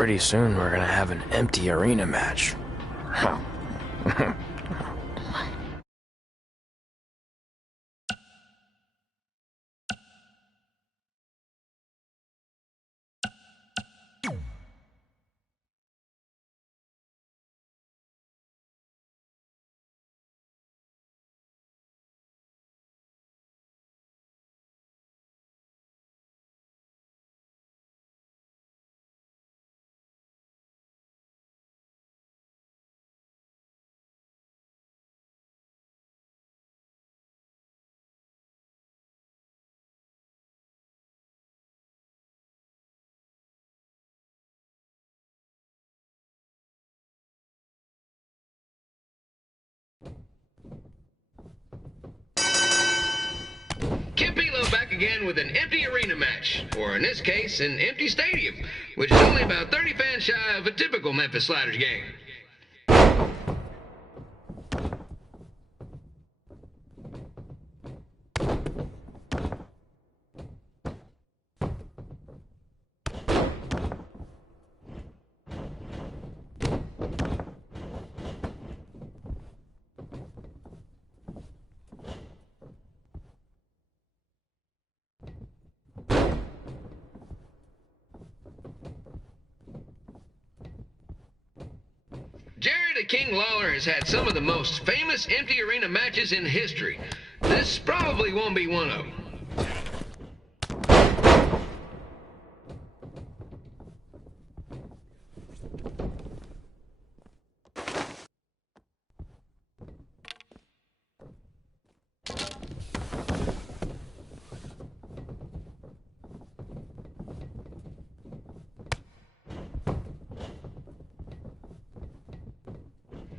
pretty soon we're gonna have an empty arena match. Back again with an empty arena match, or in this case, an empty stadium, which is only about 30 fans shy of a typical Memphis Sliders game. Jerry the King Lawler has had some of the most famous empty arena matches in history. This probably won't be one of them.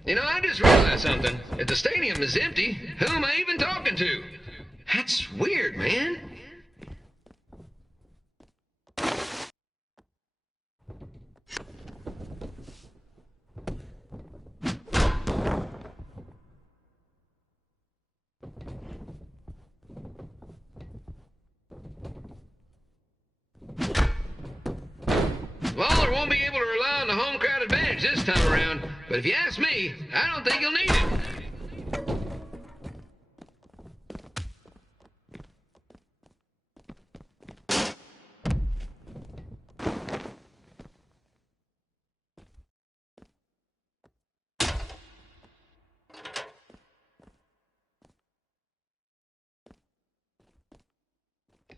You know, I just realized something. If the stadium is empty, who am I even talking to? That's weird, man. Lawler won't be able to rely on the home crowd advantage this time around, but if you ask me, I don't think he'll need it.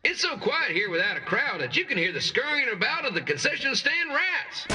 It's so quiet here without a crowd that you can hear the scurrying about of the concession stand rats.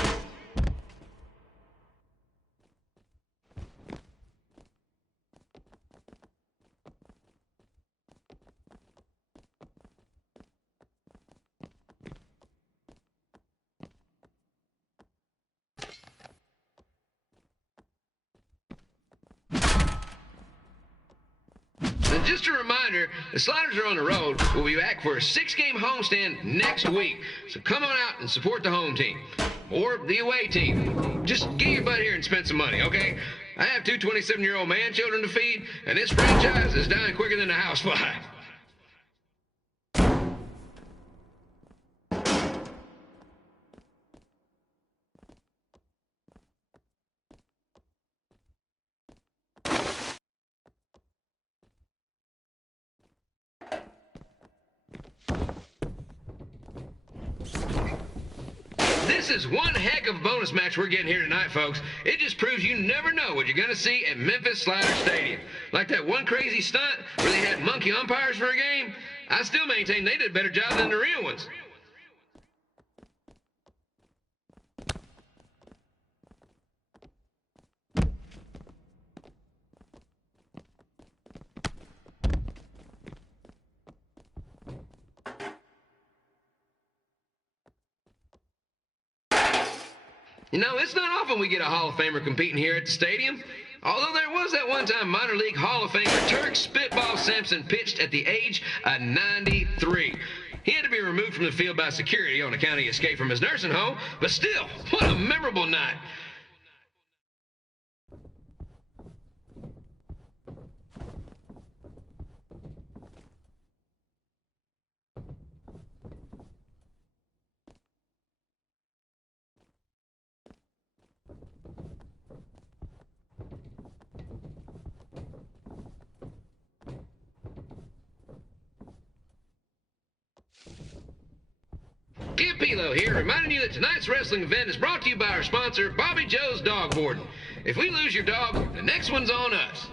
And just a reminder, the Sliders are on the road. We'll be back for a 6-game homestand next week. So come on out and support the home team. Or the away team. Just get your butt here and spend some money, okay? I have two 27-year-old man-children to feed, and this franchise is dying quicker than a housefly. This is one heck of a bonus match we're getting here tonight, folks. It just proves you never know what you're going to see at Memphis Sliders Stadium. Like that one crazy stunt where they had monkey umpires for a game. I still maintain they did a better job than the real ones. You know, it's not often we get a Hall of Famer competing here at the stadium. Although there was that one time minor league Hall of Famer Turk Spitball Simpson pitched at the age of 93. He had to be removed from the field by security on account he escaped from his nursing home, but still, what a memorable night. Pilo here, reminding you that tonight's wrestling event is brought to you by our sponsor, Bobby Joe's Dog Warden. If we lose your dog, the next one's on us.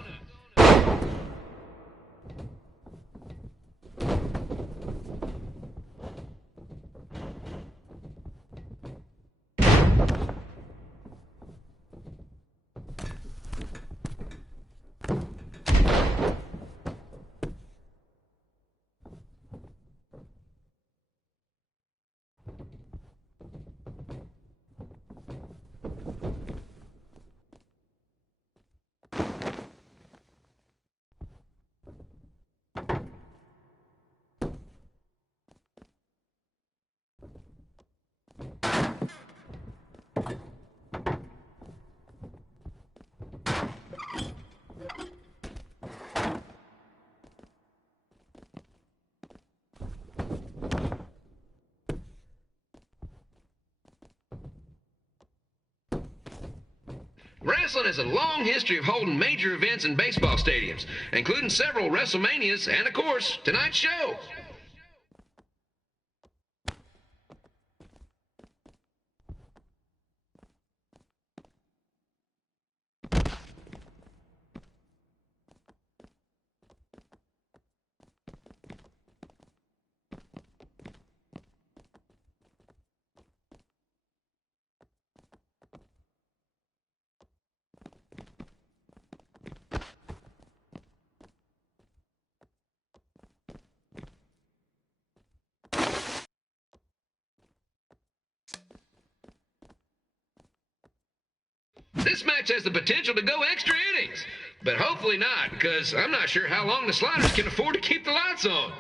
Wrestling has a long history of holding major events in baseball stadiums, including several WrestleManias and, of course, tonight's show. This match has the potential to go extra innings, but hopefully not, because I'm not sure how long the Sliders can afford to keep the lights on.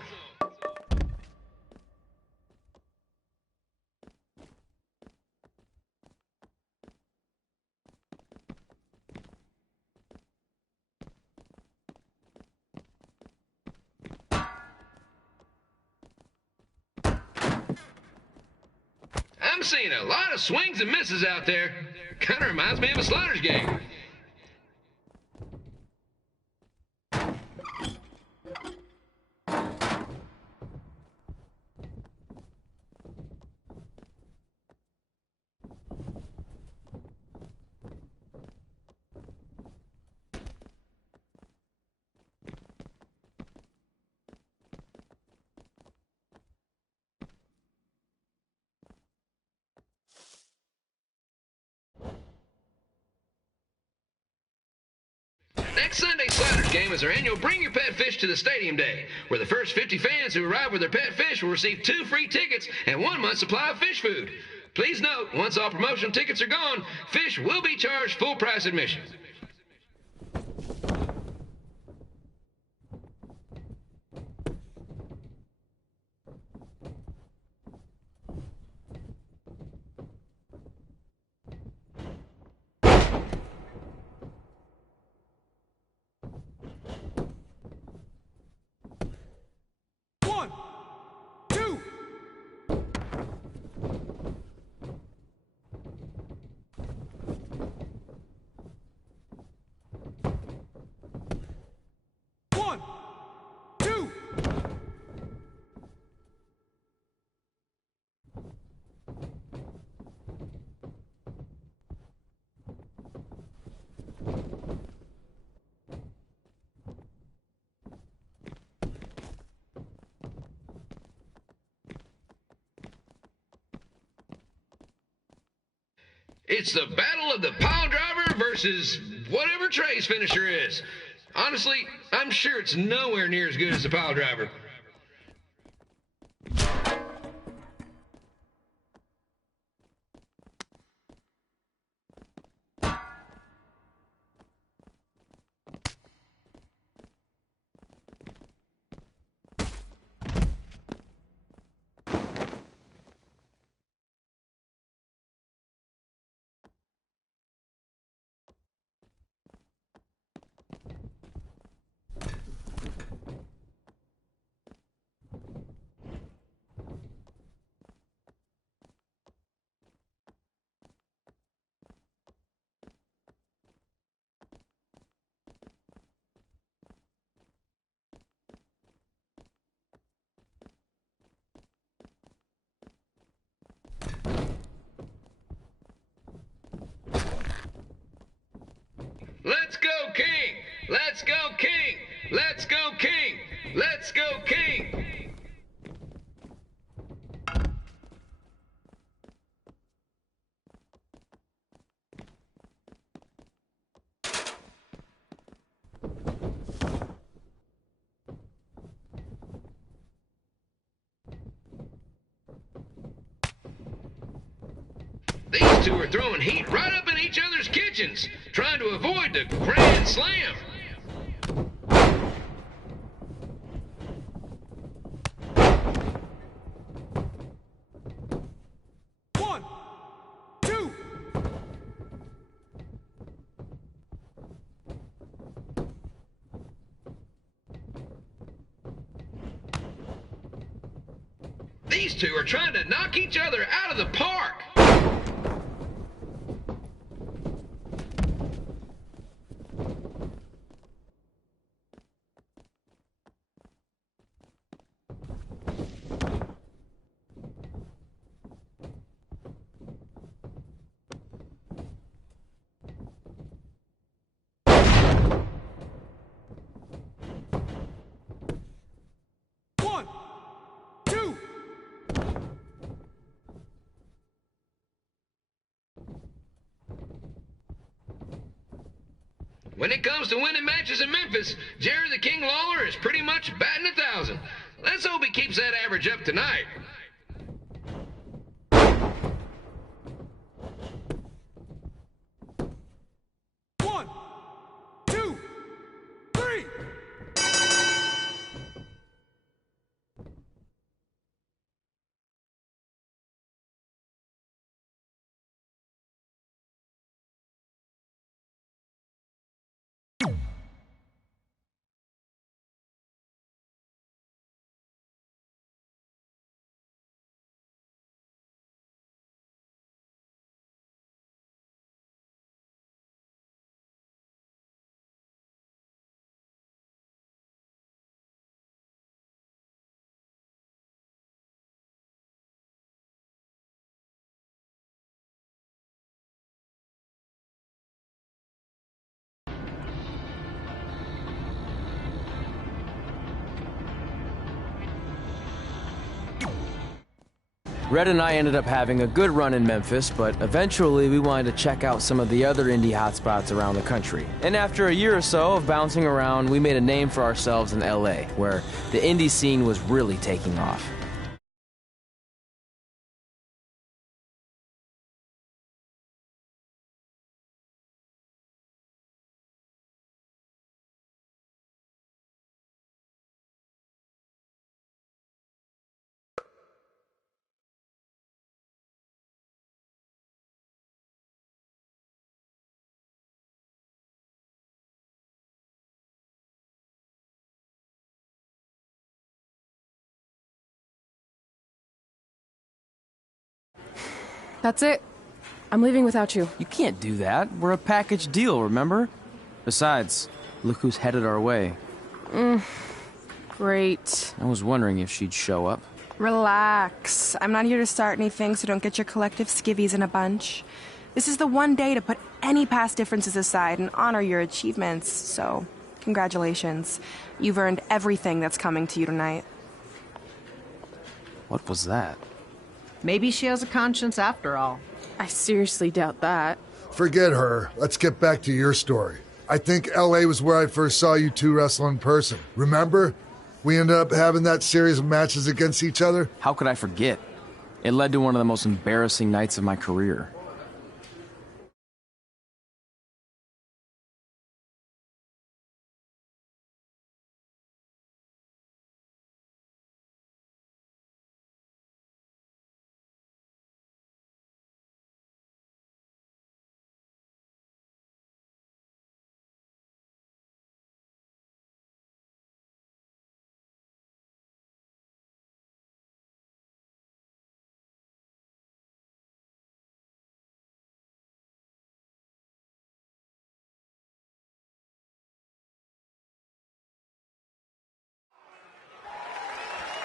I'm seeing a lot of swings and misses out there. Kind of reminds me of a Sliders game. Next Sunday's Sliders game is our annual Bring Your Pet Fish to the Stadium Day, where the first 50 fans who arrive with their pet fish will receive 2 free tickets and 1 month's supply of fish food. Please note, once all promotional tickets are gone, fish will be charged full price admission. It's the battle of the pile driver versus whatever Trey's finisher is. Honestly, I'm sure it's nowhere near as good as the pile driver. King! Let's go, King! Let's go, King! Let's go, King! These two are throwing heat right up in each other's kitchens, trying to avoid the Grand Slam. One, two. These two are trying to knock each other out of the park. One, two. When it comes to winning matches in Memphis, Jerry the King Lawler is pretty much batting 1,000. Let's hope he keeps that average up tonight. One, two, three. Red and I ended up having a good run in Memphis, but eventually we wanted to check out some of the other indie hotspots around the country. And after a year or so of bouncing around, we made a name for ourselves in LA, where the indie scene was really taking off. That's it. I'm leaving without you. You can't do that. We're a package deal, remember? Besides, look who's headed our way. Great. I was wondering if she'd show up. Relax. I'm not here to start anything, so don't get your collective skivvies in a bunch. This is the one day to put any past differences aside and honor your achievements, so congratulations. You've earned everything that's coming to you tonight. What was that? Maybe she has a conscience after all. I seriously doubt that. Forget her. Let's get back to your story. I think L.A. was where I first saw you two wrestle in person. Remember? We ended up having that series of matches against each other. How could I forget? It led to one of the most embarrassing nights of my career.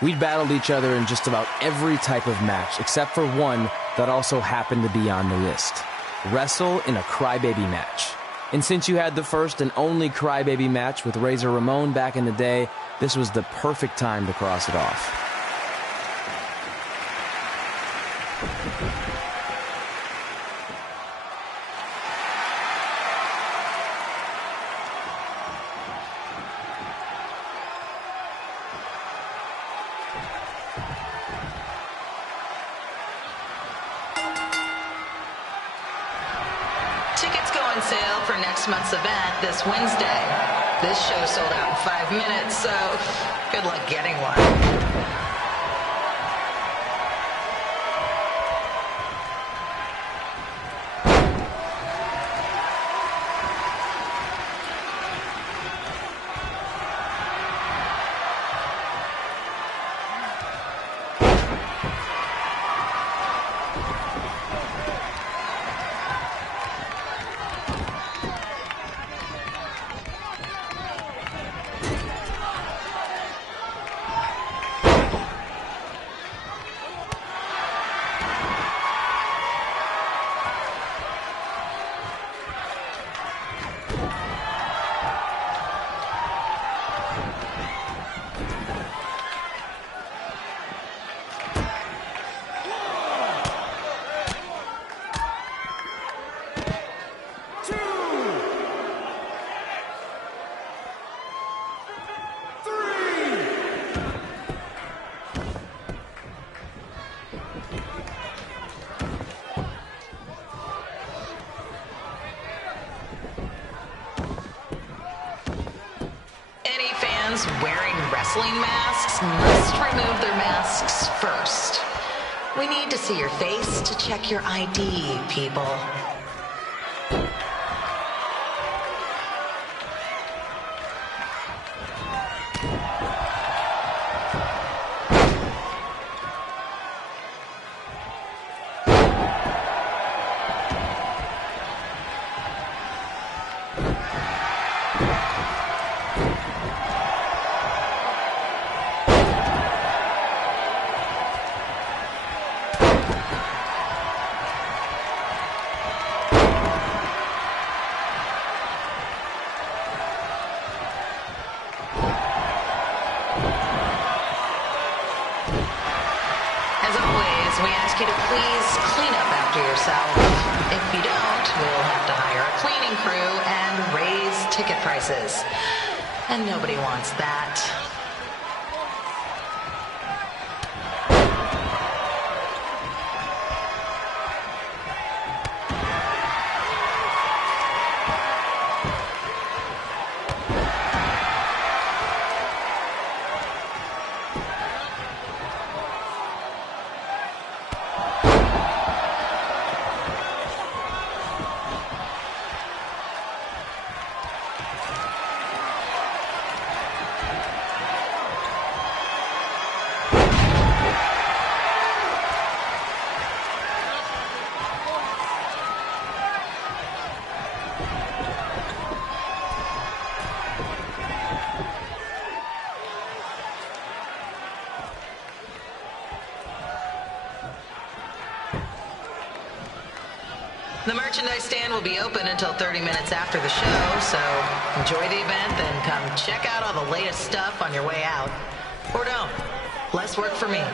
We'd battled each other in just about every type of match, except for one that also happened to be on the list. Wrestle in a crybaby match. And since you had the first and only Crybaby match with Razor Ramon back in the day, this was the perfect time to cross it off. Tickets go on sale for next month's event this Wednesday. This show sold out in 5 minutes, so good luck getting one. Wearing wrestling masks must remove their masks first. We need to see your face to check your ID, people. As always, we ask you to please clean up after yourself. If you don't, we'll have to hire a cleaning crew and raise ticket prices. And nobody wants that. The merchandise stand will be open until 30 minutes after the show, so enjoy the event, then come check out all the latest stuff on your way out. Or don't. Less work for me.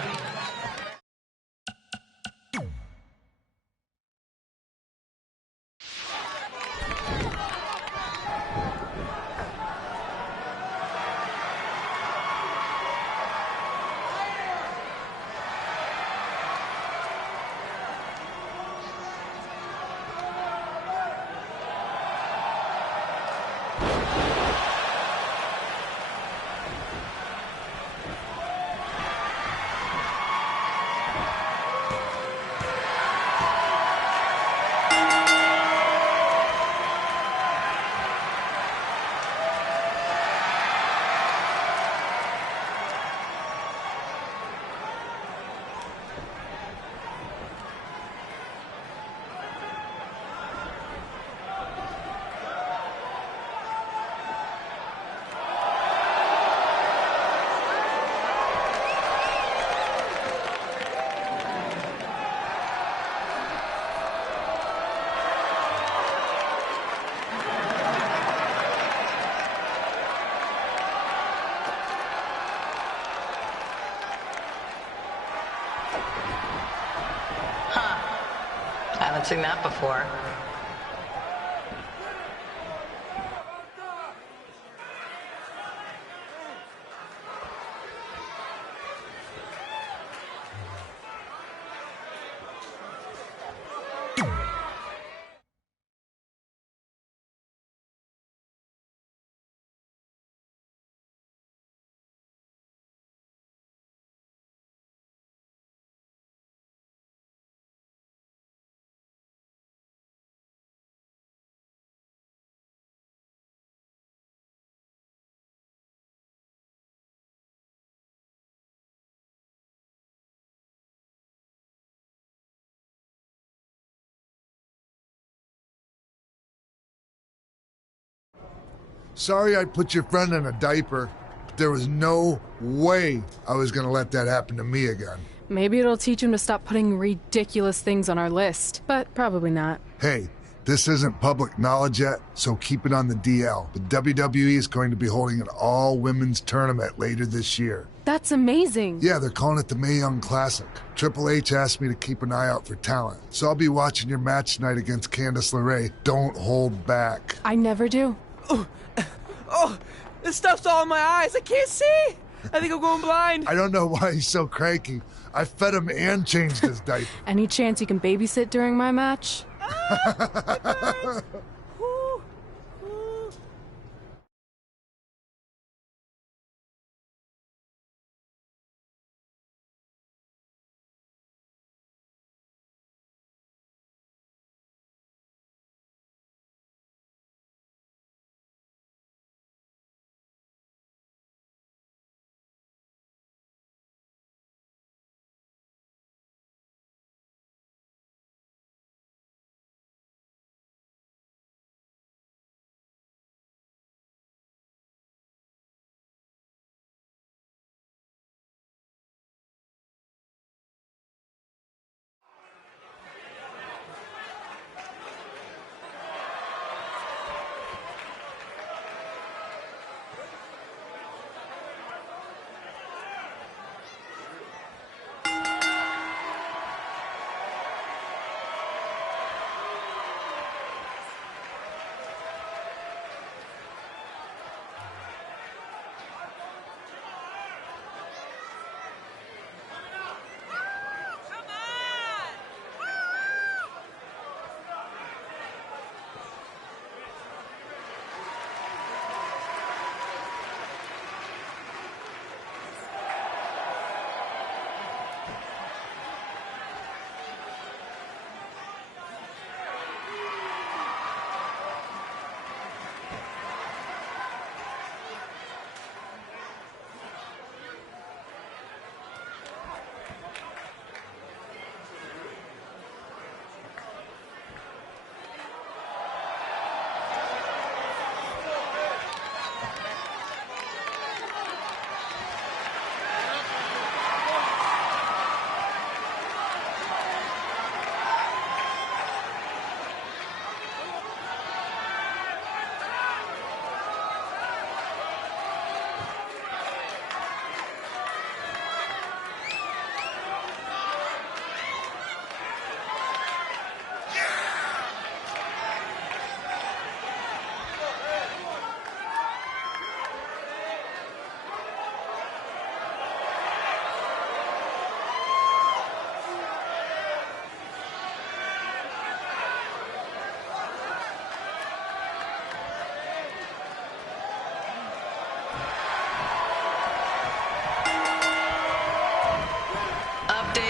haven't seen that before. Sorry I put your friend in a diaper. There was no way I was gonna let that happen to me again. Maybe it'll teach him to stop putting ridiculous things on our list, but probably not. Hey, this isn't public knowledge yet, so keep it on the DL. The WWE is going to be holding an all-women's tournament later this year. That's amazing. Yeah, they're calling it the Mae Young Classic. Triple H asked me to keep an eye out for talent, so I'll be watching your match tonight against Candice LeRae. Don't hold back. I never do. Oh, this stuff's all in my eyes. I can't see. I think I'm going blind. I don't know why he's so cranky. I fed him and changed his diaper. Any chance you can babysit during my match?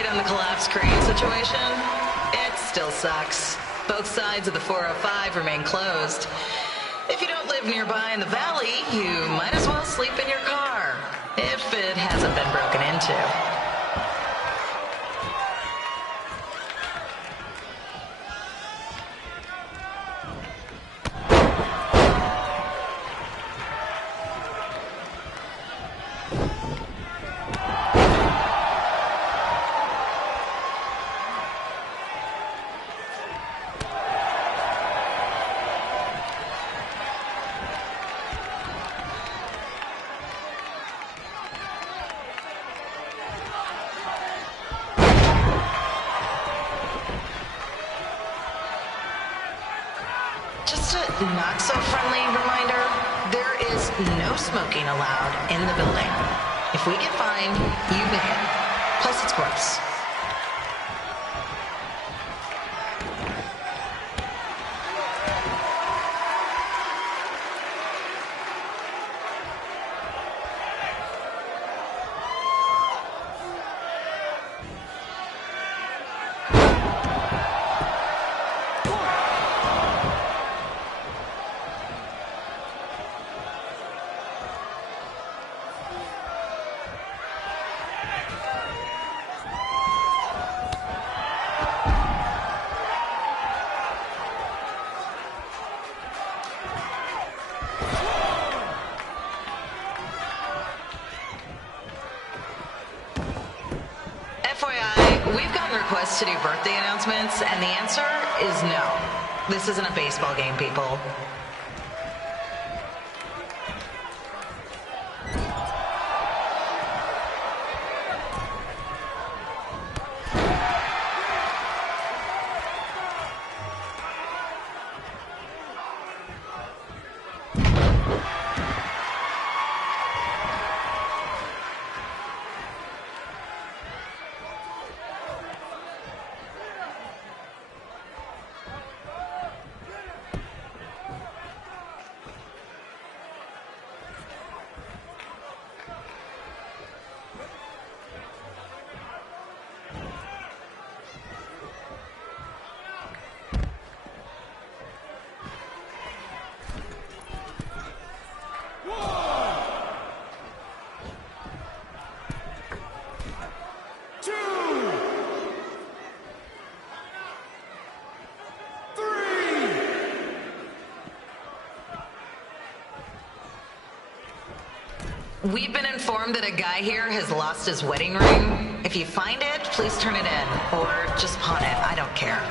On the collapse crane situation, it still sucks. Both sides of the 405 remain closed. If you don't live nearby in the valley, you might as well sleep in your car, if it hasn't been broken into. not so friendly reminder, there is no smoking allowed in the building. If we get fined, you pay it. Plus, it's gross. To do birthday announcements, and the answer is no. This isn't a baseball game, people. We've been informed that a guy here has lost his wedding ring. If you find it, please turn it in, or just pawn it. I don't care.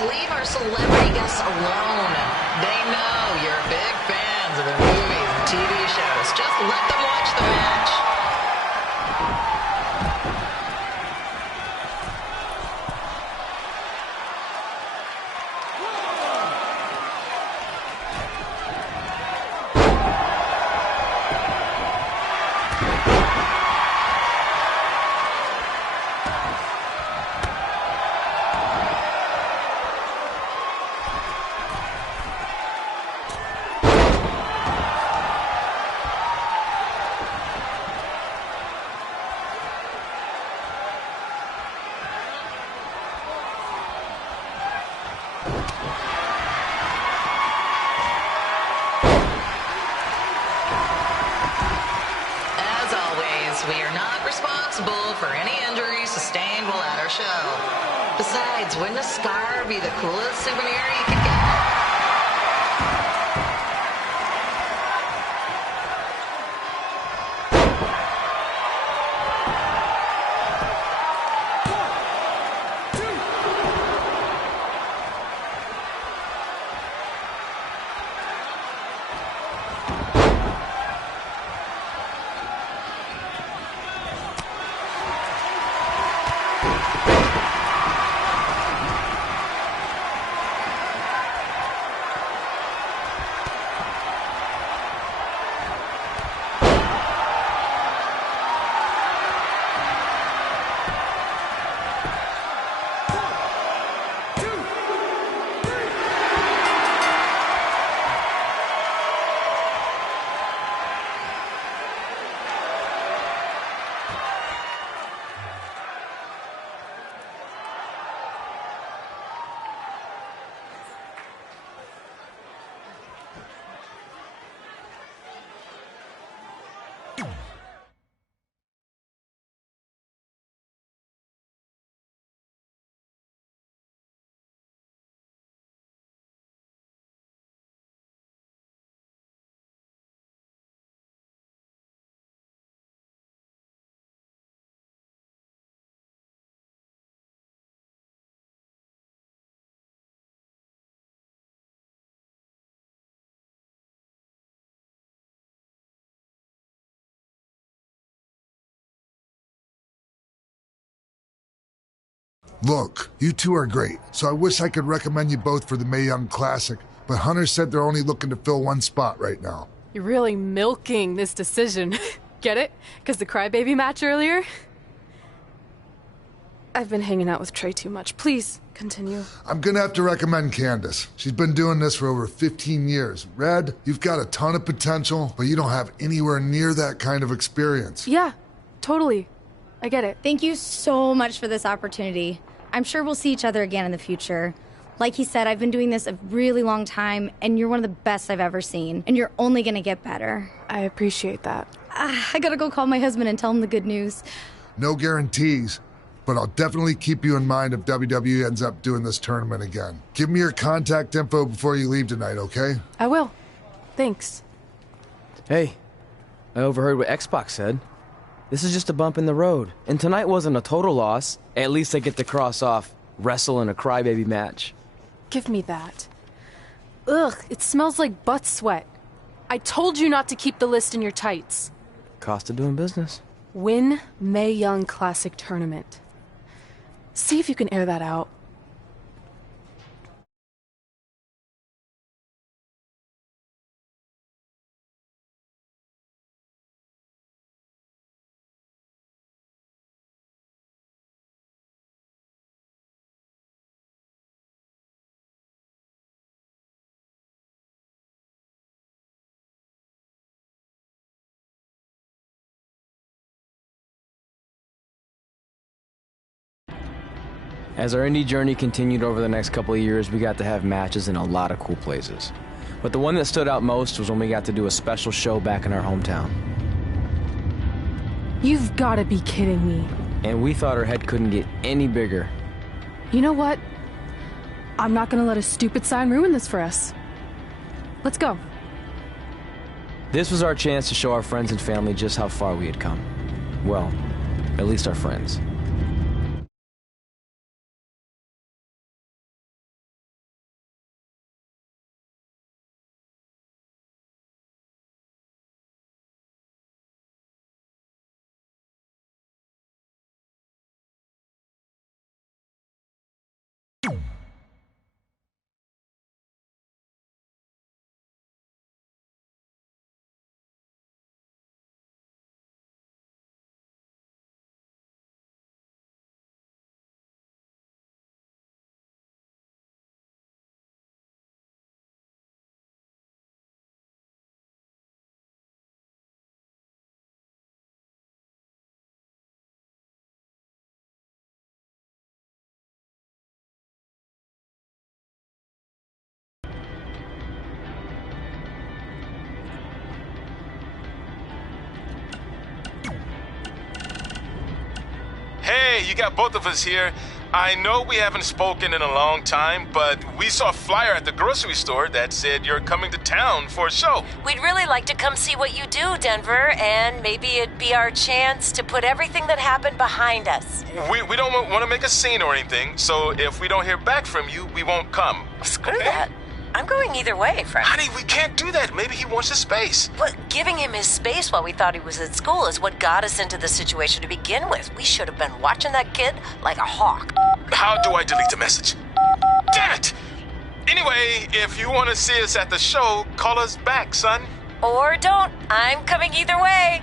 Leave our celebrity guests alone. They know you're big fans of their movies and TV shows. Just let them watch the match. We are not responsible for any injuries sustained while at our show. Besides, wouldn't a scar be the coolest souvenir you could get? Look, you two are great, so I wish I could recommend you both for the Mae Young Classic, but Hunter said they're only looking to fill one spot right now. You're really milking this decision. Get it? Because the crybaby match earlier? I've been hanging out with Trey too much. Please, continue. I'm gonna have to recommend Candace. She's been doing this for over 15 years. Red, you've got a ton of potential, but you don't have anywhere near that kind of experience. Yeah, totally. I get it. Thank you so much for this opportunity. I'm sure we'll see each other again in the future. Like he said, I've been doing this a really long time, and you're one of the best I've ever seen. And you're only gonna get better. I appreciate that. I gotta go call my husband and tell him the good news. No guarantees, but I'll definitely keep you in mind if WWE ends up doing this tournament again. Give me your contact info before you leave tonight, okay? I will. Thanks. Hey, I overheard what Xbox said. This is just a bump in the road. And tonight wasn't a total loss. At least I get to cross off wrestle in a crybaby match. Give me that. Ugh, it smells like butt sweat. I told you not to keep the list in your tights. Cost of doing business. Win Mae Young Classic Tournament. See if you can air that out. As our indie journey continued over the next couple of years, we got to have matches in a lot of cool places. But the one that stood out most was when we got to do a special show back in our hometown. You've got to be kidding me. And we thought our head couldn't get any bigger. You know what? I'm not gonna let a stupid sign ruin this for us. Let's go. This was our chance to show our friends and family just how far we had come. Well, at least our friends. Hey, you got both of us here. I know we haven't spoken in a long time, but we saw a flyer at the grocery store that said you're coming to town for a show. We'd really like to come see what you do, Denver, and maybe it'd be our chance to put everything that happened behind us. We don't want to make a scene or anything, so if we don't hear back from you, we won't come. Screw that. I'm going either way, Frank. Honey, we can't do that. Maybe he wants his space. But giving him his space while we thought he was at school is what got us into the situation to begin with. We should have been watching that kid like a hawk. How do I delete the message? Damn it! Anyway, if you want to see us at the show, call us back, son. Or don't. I'm coming either way.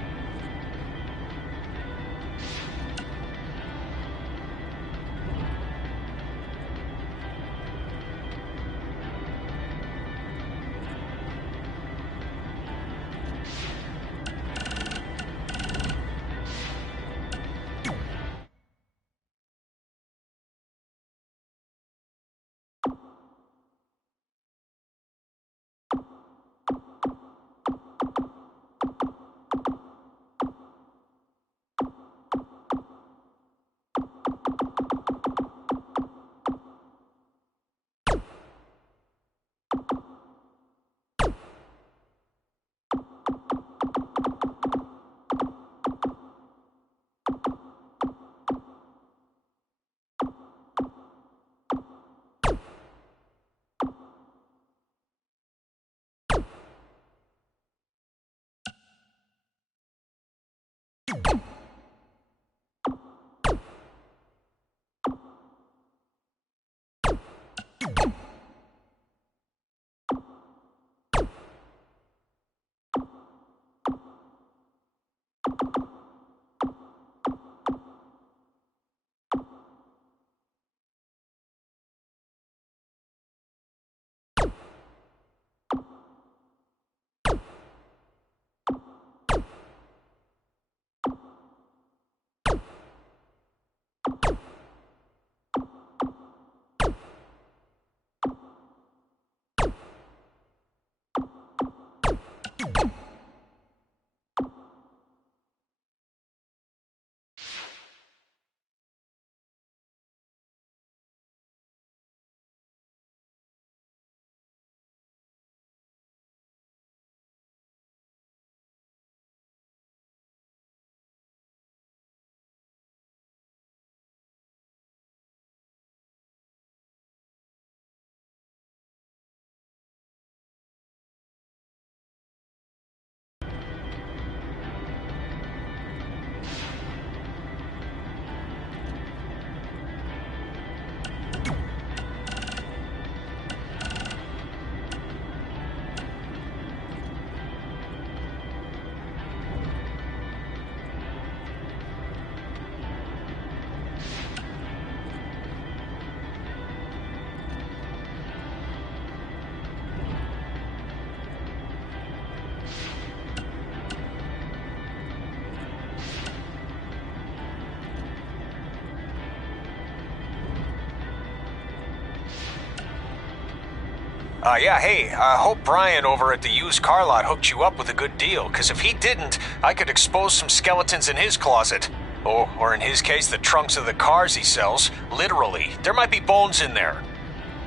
Yeah, hey, hope Brian over at the used car lot hooked you up with a good deal, because if he didn't, I could expose some skeletons in his closet. Or in his case, the trunks of the cars he sells. Literally. There might be bones in there.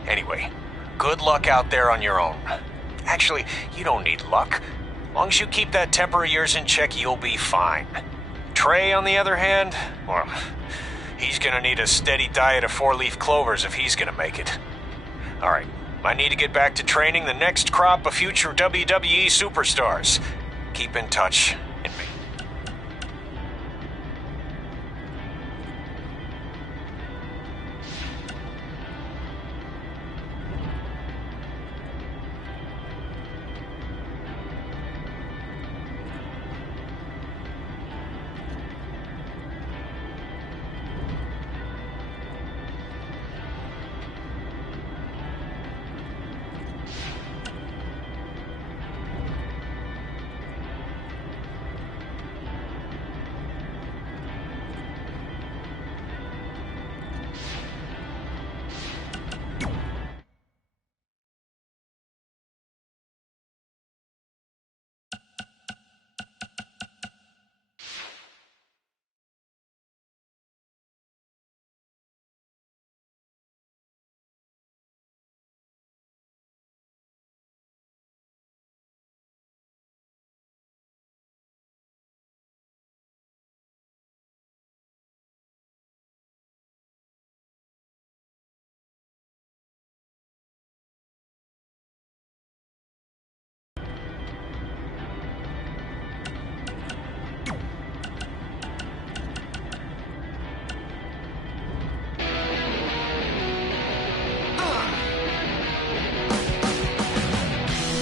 Anyway, good luck out there on your own. Actually, you don't need luck. As long as you keep that temper of yours in check, you'll be fine. Trey, on the other hand, well, he's gonna need a steady diet of 4-leaf clovers if he's gonna make it. Alright, I need to get back to training the next crop of future WWE superstars. Keep in touch. And me.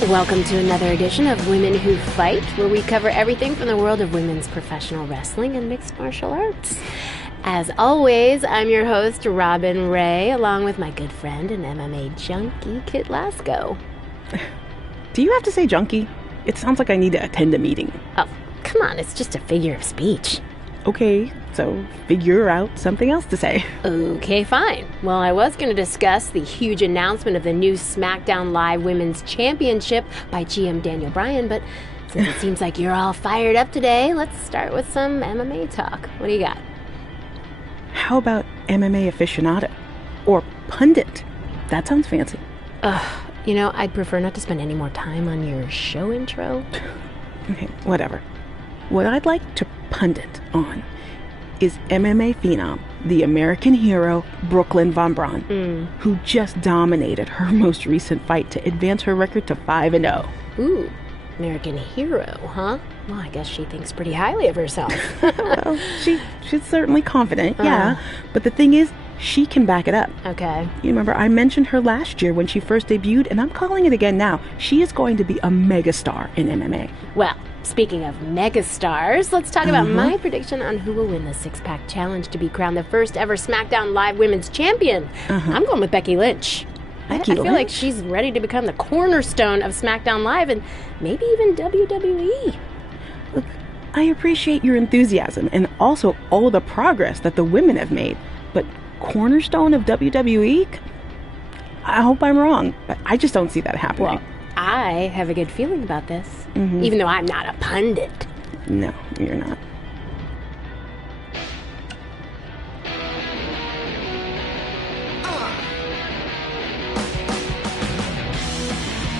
Welcome to another edition of Women Who Fight, where we cover everything from the world of women's professional wrestling and mixed martial arts. As always, I'm your host, Robin Ray, along with my good friend and MMA junkie, Kit Lasco. Do you have to say junkie? It sounds like I need to attend a meeting. Oh, come on, it's just a figure of speech. Okay, so figure out something else to say. Okay, fine. Well, I was going to discuss the huge announcement of the new SmackDown Live Women's Championship by GM Daniel Bryan, but since it seems like you're all fired up today, let's start with some MMA talk. What do you got? How about MMA aficionado? Or pundit? That sounds fancy. You know, I'd prefer not to spend any more time on your show intro. Okay, whatever. What I'd like to pundit on is MMA phenom, the American hero, Brooklyn Von Braun, who just dominated her most recent fight to advance her record to 5-0. Ooh, American hero, huh? Well, I guess she thinks pretty highly of herself. Well, she's certainly confident, yeah. But the thing is, she can back it up. Okay. You remember, I mentioned her last year when she first debuted, and I'm calling it again now. She is going to be a megastar in MMA. Well, speaking of megastars, let's talk about my prediction on who will win the six-pack challenge to be crowned the first ever SmackDown Live Women's Champion. I'm going with Becky Lynch. I feel like she's ready to become the cornerstone of SmackDown Live and maybe even WWE. Look, I appreciate your enthusiasm and also all the progress that the women have made, but cornerstone of WWE? I hope I'm wrong, but I just don't see that happening. Well, I have a good feeling about this, even though I'm not a pundit. No, you're not.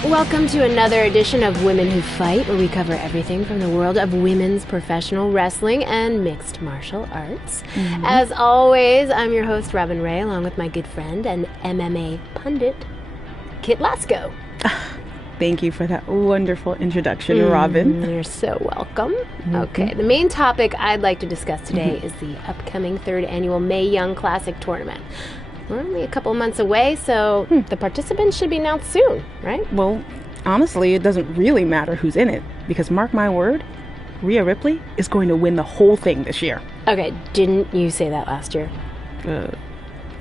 Welcome to another edition of Women Who Fight, where we cover everything from the world of women's professional wrestling and mixed martial arts. As always, I'm your host, Robin Ray, along with my good friend and MMA pundit, Kit Lasco. Thank you for that wonderful introduction, Robin. You're so welcome. Okay, the main topic I'd like to discuss today is the upcoming 3rd annual Mae Young Classic tournament. We're only a couple months away, so the participants should be announced soon, right? Well, honestly, it doesn't really matter who's in it, because mark my word, Rhea Ripley is going to win the whole thing this year. Okay, didn't you say that last year?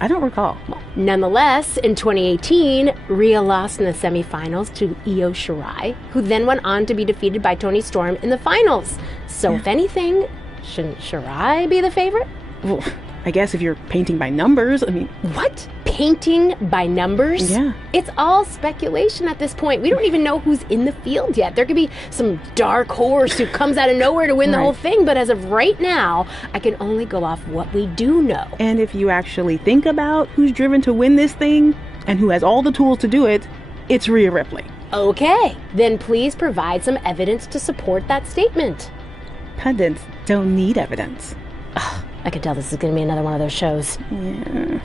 I don't recall. Well, nonetheless, in 2018, Rhea lost in the semifinals to Io Shirai, who then went on to be defeated by Toni Storm in the finals. So if anything, shouldn't Shirai be the favorite? Well, I guess if you're painting by numbers, I mean... What? Painting by numbers? Yeah. It's all speculation at this point. We don't even know who's in the field yet. There could be some dark horse who comes out of nowhere to win the whole thing, but as of right now, I can only go off what we do know. And if you actually think about who's driven to win this thing, and who has all the tools to do it, it's Rhea Ripley. Okay, then please provide some evidence to support that statement. Pundits don't need evidence. Ugh, I can tell this is going to be another one of those shows. Yeah.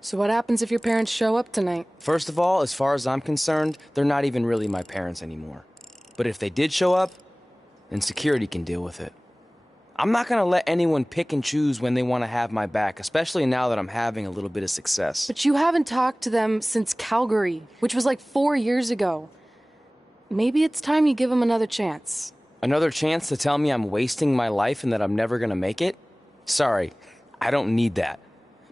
So what happens if your parents show up tonight? First of all, as far as I'm concerned, they're not even really my parents anymore. But if they did show up, then security can deal with it. I'm not gonna let anyone pick and choose when they want to have my back, especially now that I'm having a little bit of success. But you haven't talked to them since Calgary, which was like 4 years ago. Maybe it's time you give them another chance. Another chance to tell me I'm wasting my life and that I'm never gonna make it? Sorry, I don't need that.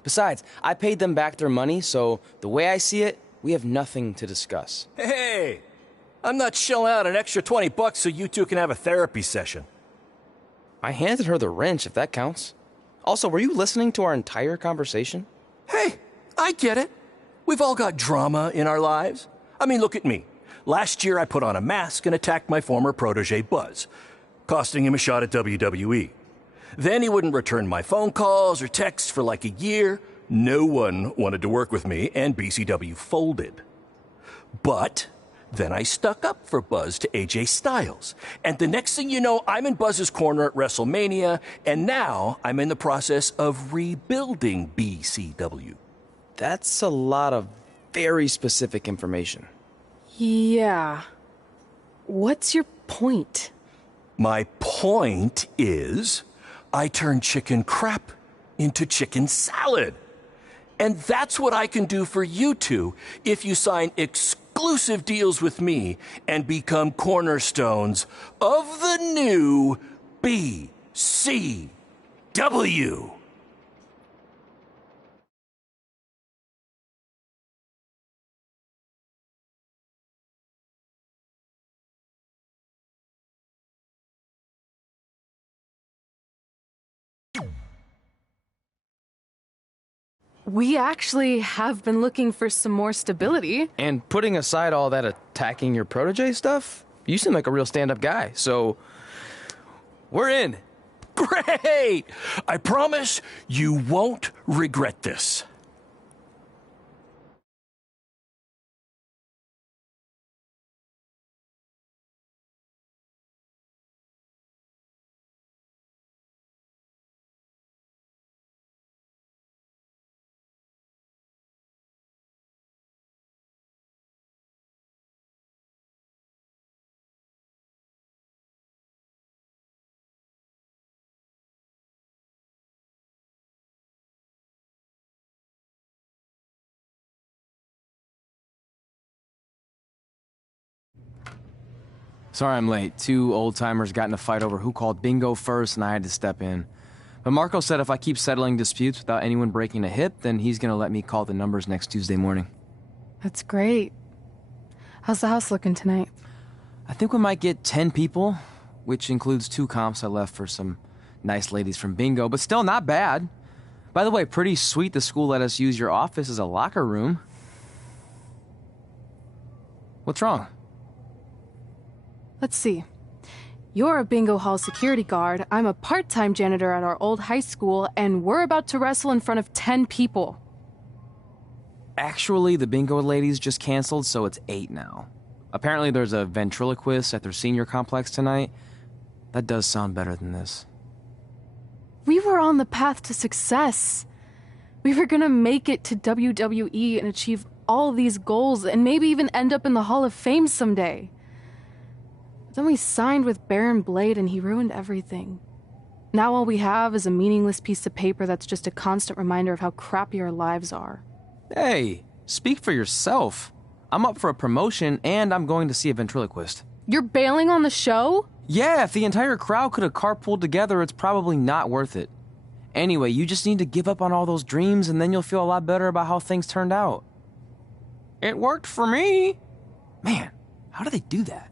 Besides, I paid them back their money, so the way I see it, we have nothing to discuss. Hey, I'm not shelling out an extra $20 so you two can have a therapy session. I handed her the wrench, if that counts. Also, were you listening to our entire conversation? Hey, I get it. We've all got drama in our lives. I mean, look at me. Last year, I put on a mask and attacked my former protege, Buzz, costing him a shot at WWE. Then he wouldn't return my phone calls or texts for like a year. No one wanted to work with me, and BCW folded. But then I stuck up for Buzz to AJ Styles. And the next thing you know, I'm in Buzz's corner at WrestleMania, and now I'm in the process of rebuilding BCW. That's a lot of very specific information. Yeah. What's your point? My point is, I turned chicken crap into chicken salad. And that's what I can do for you two if you sign exclusive deals with me and become cornerstones of the new BCW. We actually have been looking for some more stability. And putting aside all that attacking your protege stuff, you seem like a real stand-up guy, so we're in. Great! I promise you won't regret this. Sorry I'm late. Two old-timers got in a fight over who called bingo first, and I had to step in. But Marco said if I keep settling disputes without anyone breaking a hip, then he's gonna let me call the numbers next Tuesday morning. That's great. How's the house looking tonight? I think we might get 10 people, which includes 2 comps I left for some nice ladies from bingo, but still not bad. By the way, pretty sweet the school let us use your office as a locker room. What's wrong? Let's see. You're a bingo hall security guard, I'm a part-time janitor at our old high school, and we're about to wrestle in front of 10 people. Actually, the bingo ladies just canceled, so it's 8 now. Apparently there's a ventriloquist at their senior complex tonight. That does sound better than this. We were on the path to success. We were gonna make it to WWE and achieve all these goals and maybe even end up in the Hall of Fame someday. Then we signed with Baron Blade and he ruined everything. Now all we have is a meaningless piece of paper that's just a constant reminder of how crappy our lives are. Hey, speak for yourself. I'm up for a promotion and I'm going to see a ventriloquist. You're bailing on the show? Yeah, if the entire crowd could have carpooled together, it's probably not worth it. Anyway, you just need to give up on all those dreams and then you'll feel a lot better about how things turned out. It worked for me. Man, how do they do that?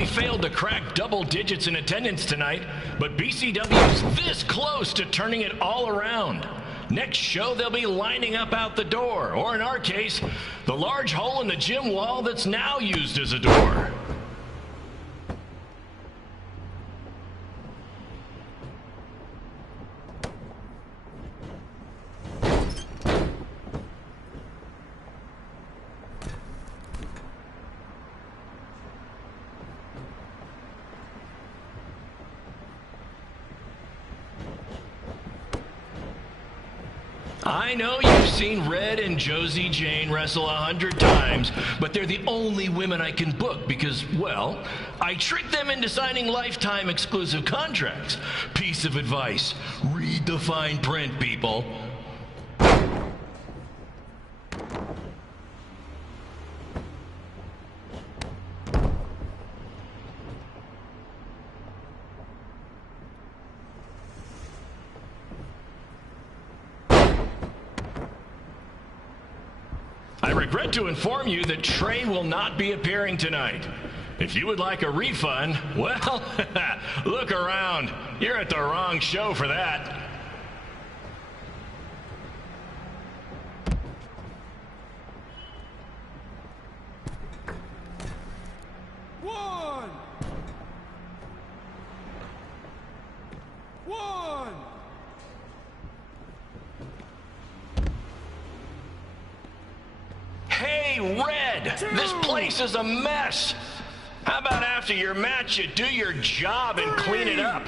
we failed to crack double digits in attendance tonight, but BCW's this close to turning it all around. Next show, they'll be lining up out the door, or in our case, the large hole in the gym wall that's now used as a door. I know you've seen Red and Josie Jane wrestle 100 times, but they're the only women I can book because, well, I tricked them into signing lifetime exclusive contracts. Piece of advice: read the fine print, people. I regret to inform you that Trey will not be appearing tonight. If you would like a refund, well, look around. You're at the wrong show for that. One. Hey, Red! This place is a mess! How about after your match you do your job and clean it up?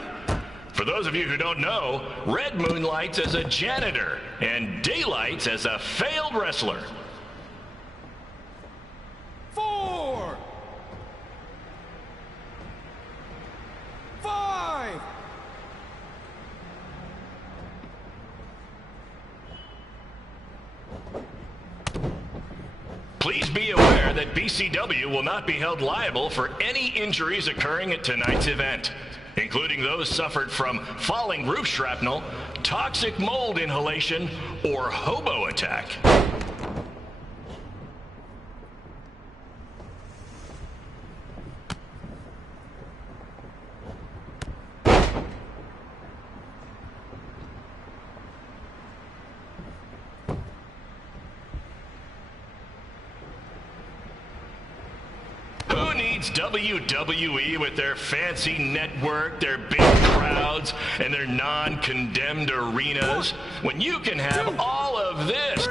For those of you who don't know, Red moonlights as a janitor and daylights as a failed wrestler. 4. 5. Please be aware that BCW will not be held liable for any injuries occurring at tonight's event, including those suffered from falling roof shrapnel, toxic mold inhalation, or hobo attack. WWE with their fancy network, their big crowds, and their non-condemned arenas, when you can have all of this.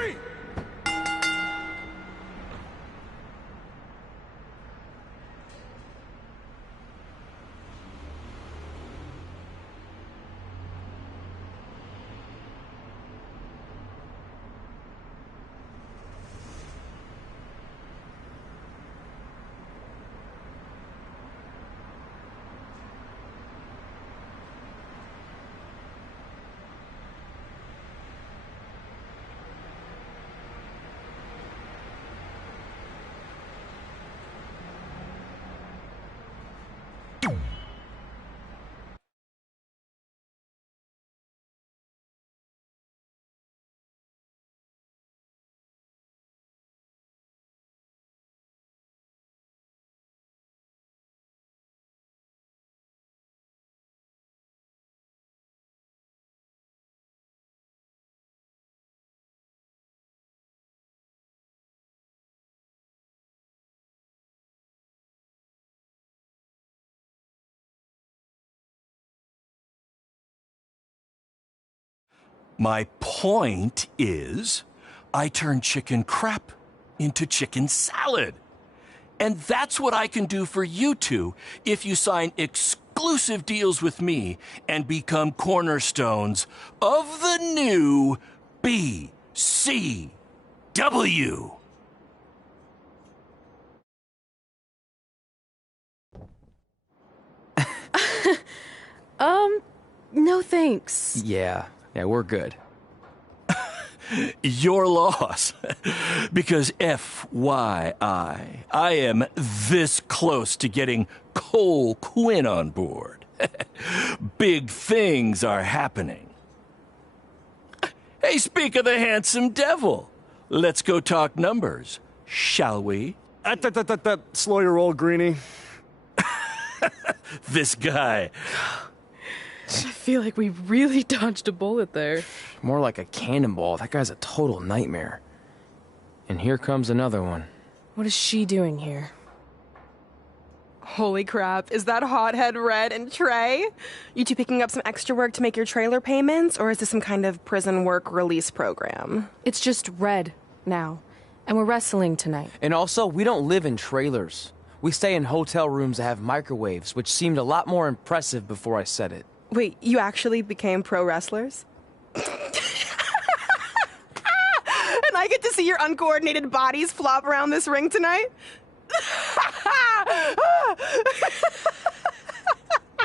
My point is, I turn chicken crap into chicken salad. And that's what I can do for you two if you sign exclusive deals with me and become cornerstones of the new BCW. No thanks. Yeah, we're good. Your loss. Because FYI, I am this close to getting Cole Quinn on board. Big things are happening. Hey, speak of the handsome devil. Let's go talk numbers, shall we? Slow your roll, Greenie. This guy. I feel like we really dodged a bullet there. More like a cannonball. That guy's a total nightmare. And here comes another one. What is she doing here? Holy crap, is that hothead Red and Trey? You two picking up some extra work to make your trailer payments, or is this some kind of prison work release program? It's just Red now, and we're wrestling tonight. And also, we don't live in trailers. We stay in hotel rooms that have microwaves, which seemed a lot more impressive before I said it. Wait, you actually became pro wrestlers? And I get to see your uncoordinated bodies flop around this ring tonight?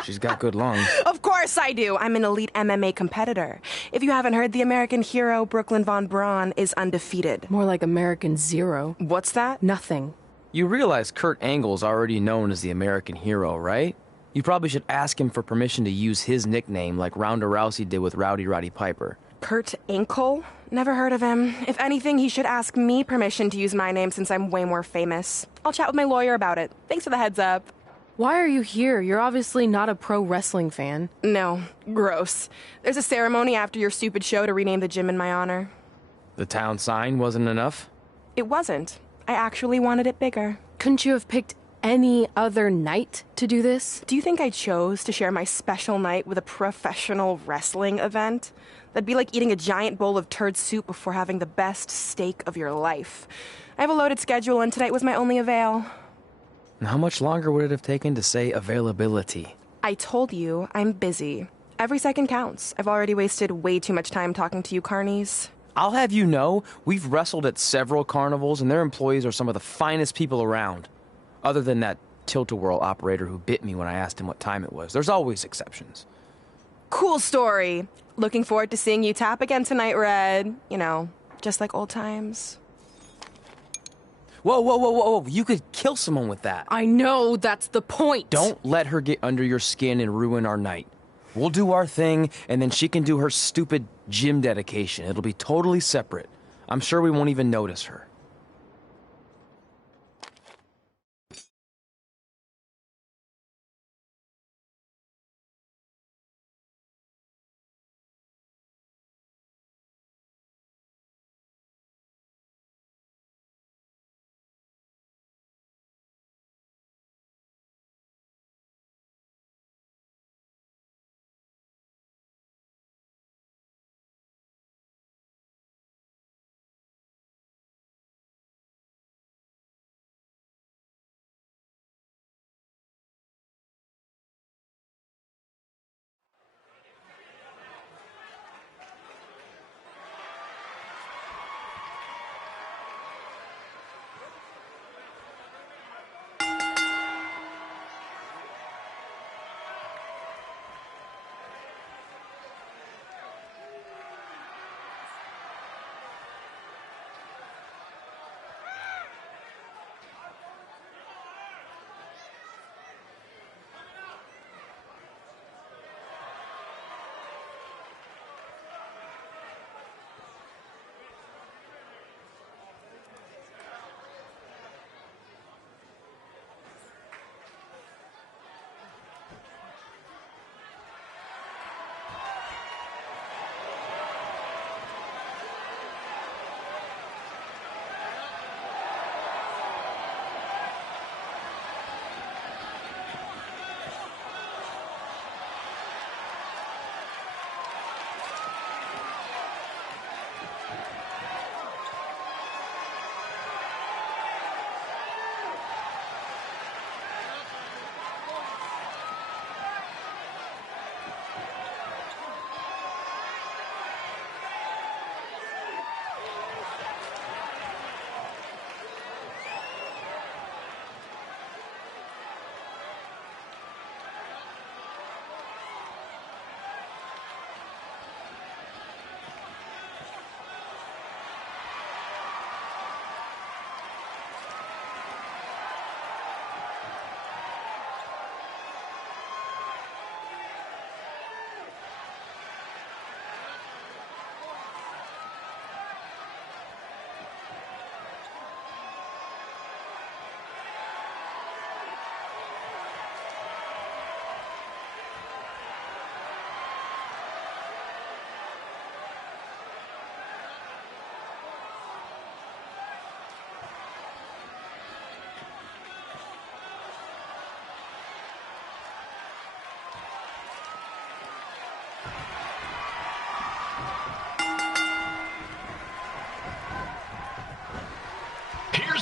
She's got good lungs. Of course I do. I'm an elite MMA competitor. If you haven't heard, the American hero, Brooklyn Von Braun, is undefeated. More like American Zero. What's that? Nothing. You realize Kurt Angle's already known as the American hero, right? You probably should ask him for permission to use his nickname like Ronda Rousey did with Rowdy Roddy Piper. Kurt Angle? Never heard of him. If anything, he should ask me permission to use my name since I'm way more famous. I'll chat with my lawyer about it. Thanks for the heads up. Why are you here? You're obviously not a pro wrestling fan. No. Gross. There's a ceremony after your stupid show to rename the gym in my honor. The town sign wasn't enough? It wasn't. I actually wanted it bigger. Couldn't you have picked any other night to do this? Do you think I chose to share my special night with a professional wrestling event? That'd be like eating a giant bowl of turd soup before having the best steak of your life. I have a loaded schedule, and tonight was my only avail. And how much longer would it have taken to say availability? I told you, I'm busy. Every second counts. I've already wasted way too much time talking to you carnies. I'll have you know, we've wrestled at several carnivals, and their employees are some of the finest people around. Other than that tilt-a-whirl operator who bit me when I asked him what time it was. There's always exceptions. Cool story. Looking forward to seeing you tap again tonight, Red. You know, just like old times. Whoa, whoa, whoa, whoa, whoa. You could kill someone with that. I know, that's the point. Don't let her get under your skin and ruin our night. We'll do our thing, and then she can do her stupid gym dedication. It'll be totally separate. I'm sure we won't even notice her.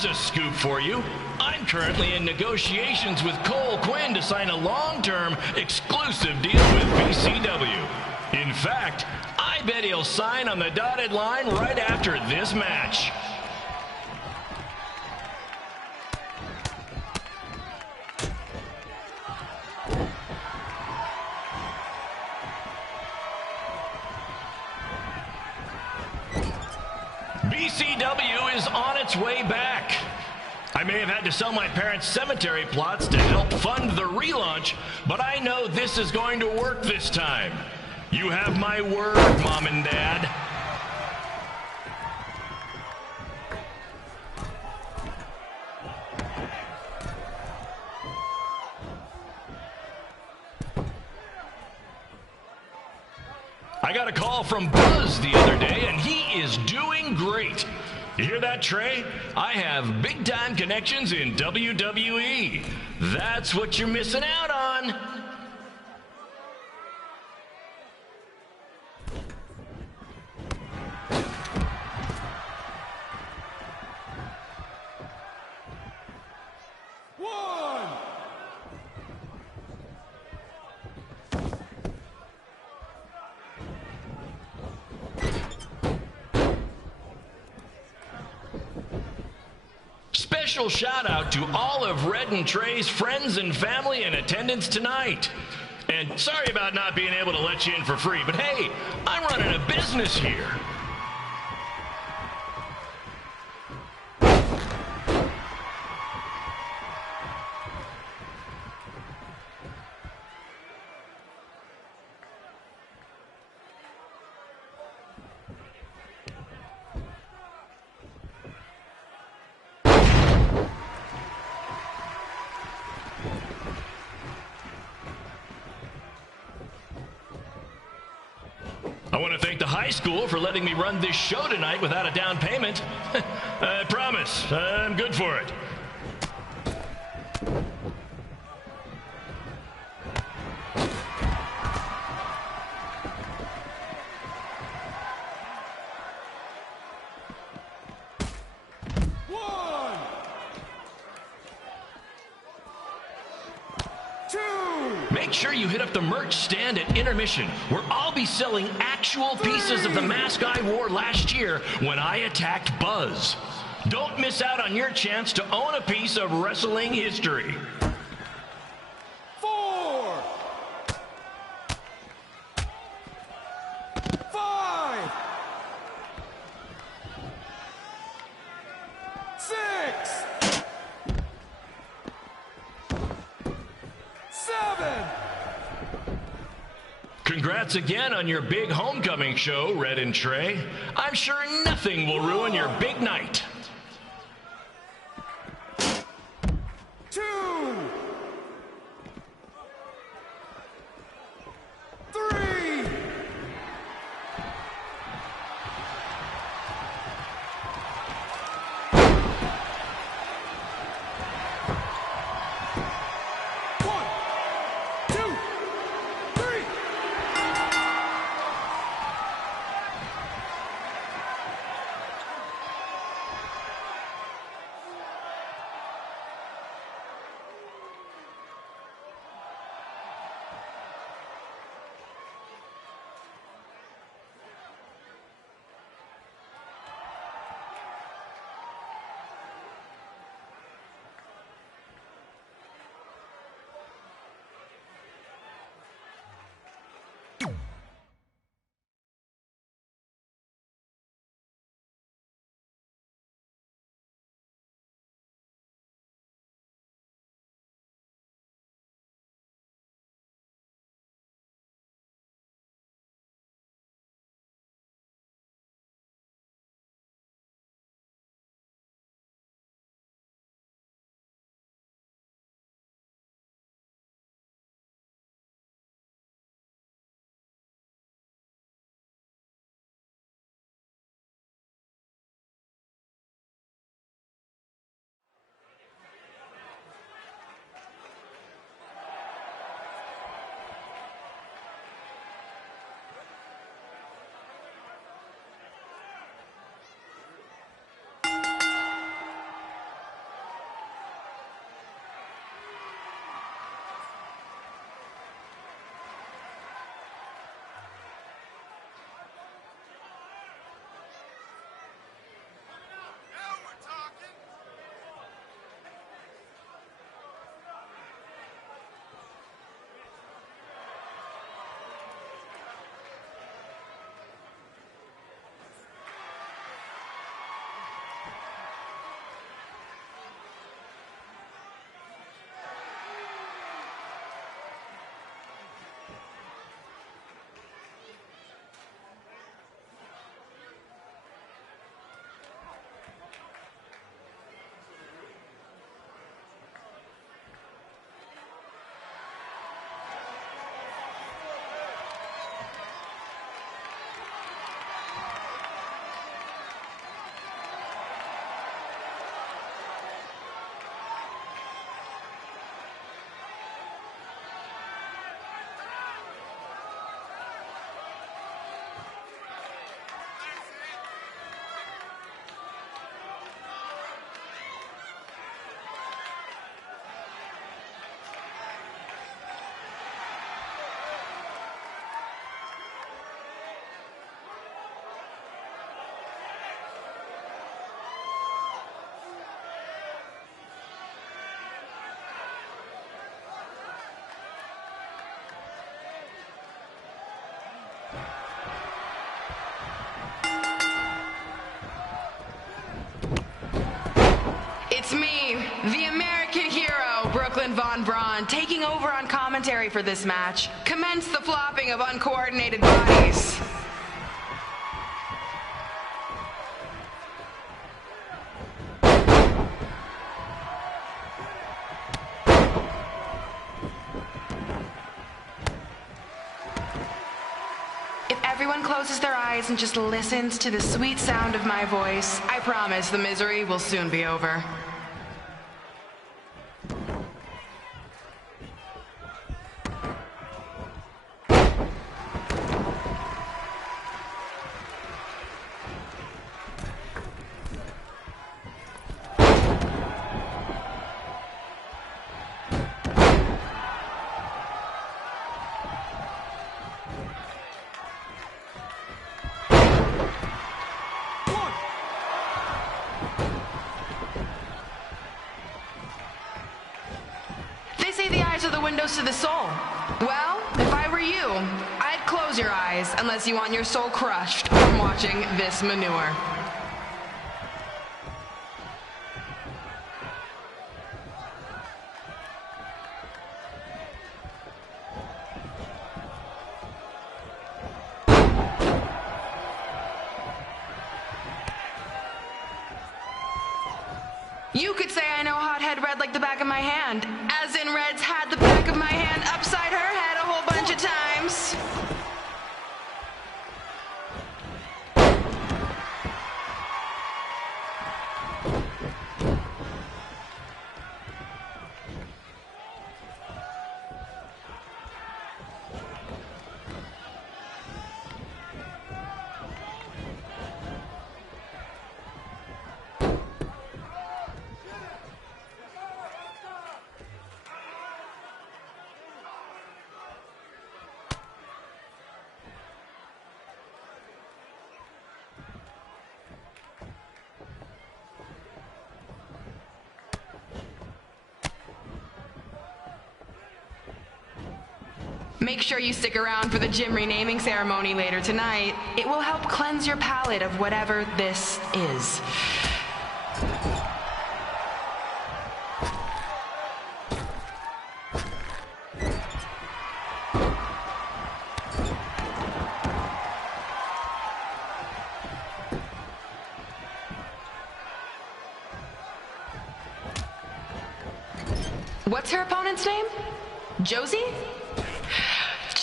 here's a scoop for you. I'm currently in negotiations with Cole Quinn to sign a long-term exclusive deal with BCW. In fact, I bet he'll sign on the dotted line right after this match. BCW is on its way back. I may have had to sell my parents' cemetery plots to help fund the relaunch, but I know this is going to work this time. You have my word, Mom and Dad. I got a call from Buzz the other day, and he is doing great. You hear that, Trey? I have big-time connections in WWE. That's what you're missing out on. Special shout out to all of Red and Trey's friends and family in attendance tonight. And sorry about not being able to let you in for free, but hey, I'm running a business here. I want to thank the high school for letting me run this show tonight without a down payment. I promise, I'm good for it. Make sure you hit up the merch stand at intermission, where I'll be selling actual pieces of the mask I wore last year when I attacked Buzz. Don't miss out on your chance to own a piece of wrestling history. 4, 5, 6, 7. Congrats again on your big homecoming show, Red and Trey. I'm sure nothing will ruin your big night. 2, 3. on taking over on commentary for this match. Commence the flopping of uncoordinated bodies. If everyone closes their eyes and just listens to the sweet sound of my voice, I promise the misery will soon be over. Are the windows to the soul. Well, if I were you, I'd close your eyes unless you want your soul crushed from watching this manure. You could say I know hothead red like the back of my hand, as in Red's had the back of my hand upside her head a whole bunch of times. Make sure you stick around for the gym renaming ceremony later tonight. It will help cleanse your palate of whatever this is. What's her opponent's name? Josie?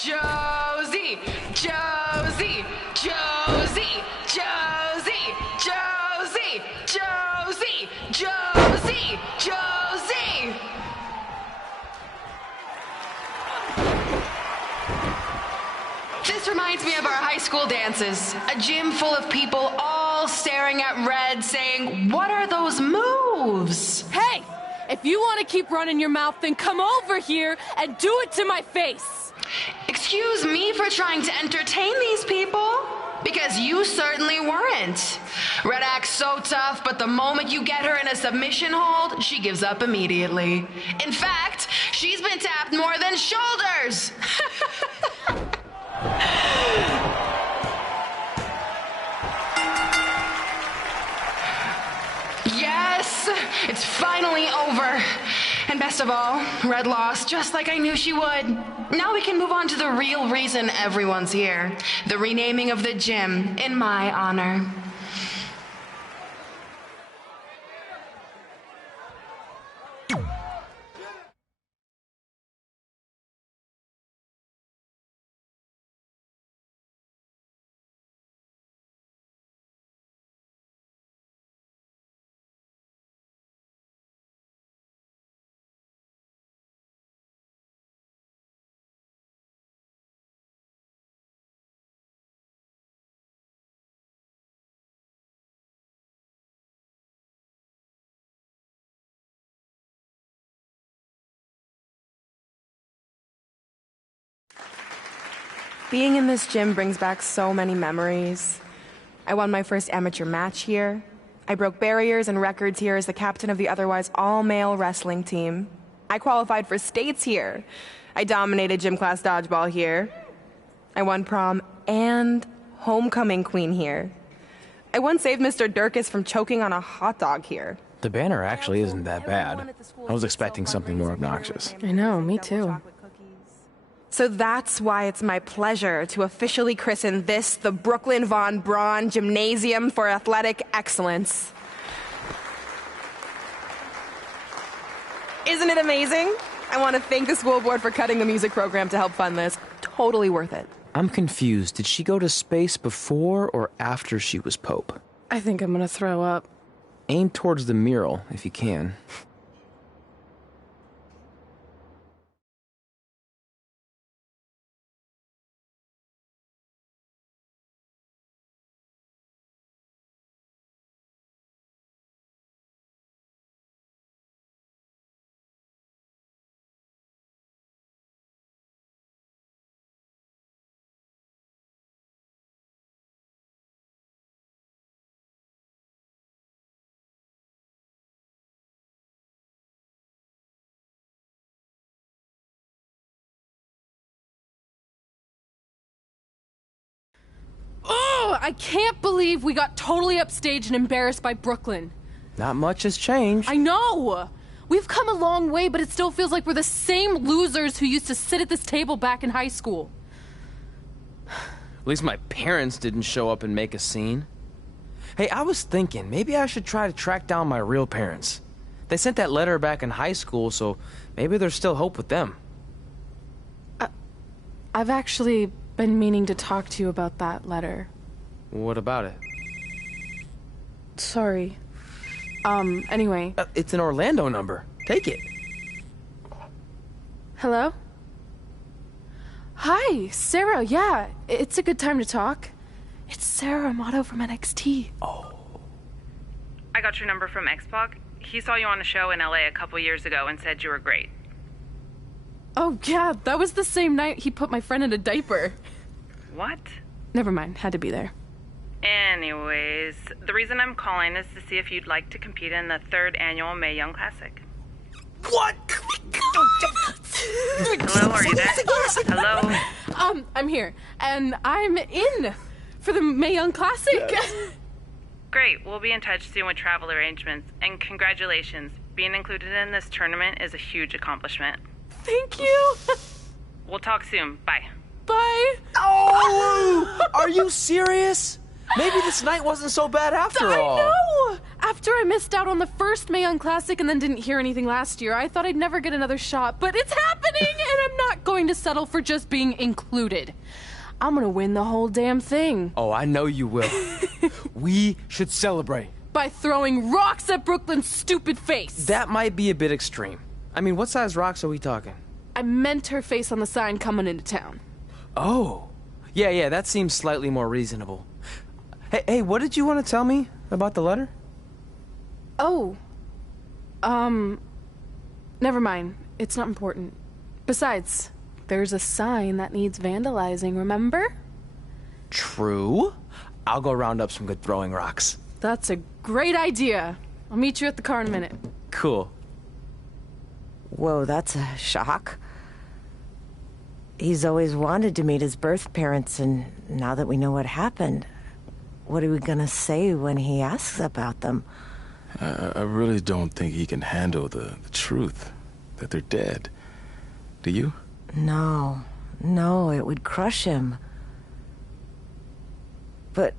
Josie! Josie! Josie! Josie! Josie! Josie! Josie! Josie! This reminds me of our high school dances. A gym full of people all staring at Red saying, "What are those moves?" Hey! If you want to keep running your mouth, then come over here and do it to my face! Excuse me for trying to entertain these people? Because you certainly weren't. Red acts so tough, but the moment you get her in a submission hold, she gives up immediately. In fact, she's been tapped more than shoulders! Yes, it's finally over. And best of all, Red lost just like I knew she would. Now we can move on to the real reason everyone's here. The renaming of the gym in my honor. Being in this gym brings back so many memories. I won my first amateur match here. I broke barriers and records here as the captain of the otherwise all-male wrestling team. I qualified for states here. I dominated gym class dodgeball here. I won prom and homecoming queen here. I once saved Mr. Durkis from choking on a hot dog here. The banner actually isn't that bad. I was expecting something more obnoxious. I know, me too. So that's why it's my pleasure to officially christen this the Brooklyn Von Braun Gymnasium for Athletic Excellence. Isn't it amazing? I want to thank the school board for cutting the music program to help fund this. Totally worth it. I'm confused. Did she go to space before or after she was Pope? I think I'm gonna throw up. Aim towards the mural, if you can. Oh, I can't believe we got totally upstaged and embarrassed by Brooklyn. Not much has changed. I know! We've come a long way, but it still feels like we're the same losers who used to sit at this table back in high school. At least my parents didn't show up and make a scene. Hey, I was thinking, maybe I should try to track down my real parents. They sent that letter back in high school, so maybe there's still hope with them. I've actually been meaning to talk to you about that letter. What about it? Sorry. Anyway. It's an Orlando number. Take it. Hello? Hi, Sarah, yeah. It's a good time to talk. It's Sarah Amato from NXT. Oh. I got your number from X-Pac. He saw you on a show in LA a couple years ago and said you were great. Oh, yeah, that was the same night he put my friend in a diaper. What? Never mind, had to be there. Anyways, the reason I'm calling is to see if you'd like to compete in the 3rd annual Mae Young Classic. What? Hello, are you there? Hello? I'm here, and I'm in for the Mae Young Classic. Great, we'll be in touch soon with travel arrangements, and congratulations. Being included in this tournament is a huge accomplishment. Thank you. We'll talk soon. Bye. Bye. Oh! Are you serious? Maybe this night wasn't so bad after all. I know! After I missed out on the first Mae Young Classic and then didn't hear anything last year, I thought I'd never get another shot, but it's happening, and I'm not going to settle for just being included. I'm gonna win the whole damn thing. Oh, I know you will. We should celebrate. By throwing rocks at Brooklyn's stupid face. That might be a bit extreme. I mean, what size rocks are we talking? I meant her face on the sign coming into town. Oh. Yeah, that seems slightly more reasonable. Hey, what did you want to tell me about the letter? Oh. Never mind. It's not important. Besides, there's a sign that needs vandalizing, remember? True. I'll go round up some good throwing rocks. That's a great idea. I'll meet you at the car in a minute. Cool. Whoa, that's a shock. He's always wanted to meet his birth parents, and now that we know what happened, what are we gonna say when he asks about them? I really don't think he can handle the truth, that they're dead. Do you? No, it would crush him. But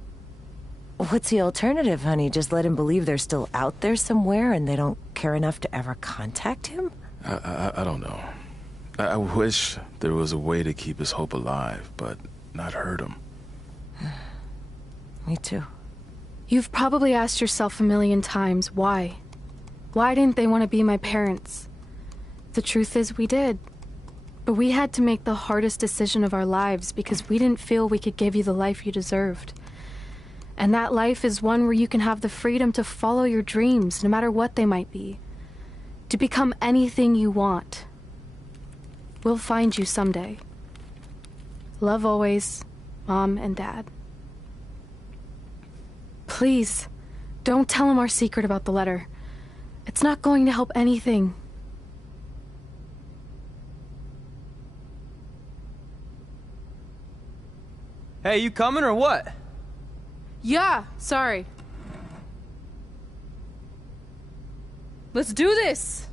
what's the alternative, honey? Just let him believe they're still out there somewhere and they don't care enough to ever contact him? I don't know. I wish there was a way to keep his hope alive, but not hurt him. Me too. You've probably asked yourself a million times, why? Why didn't they want to be my parents? The truth is, we did. But we had to make the hardest decision of our lives because we didn't feel we could give you the life you deserved. And that life is one where you can have the freedom to follow your dreams, no matter what they might be. To become anything you want. We'll find you someday. Love always, Mom and Dad. Please, don't tell him our secret about the letter. It's not going to help anything. Hey, you coming or what? Yeah, sorry. Let's do this!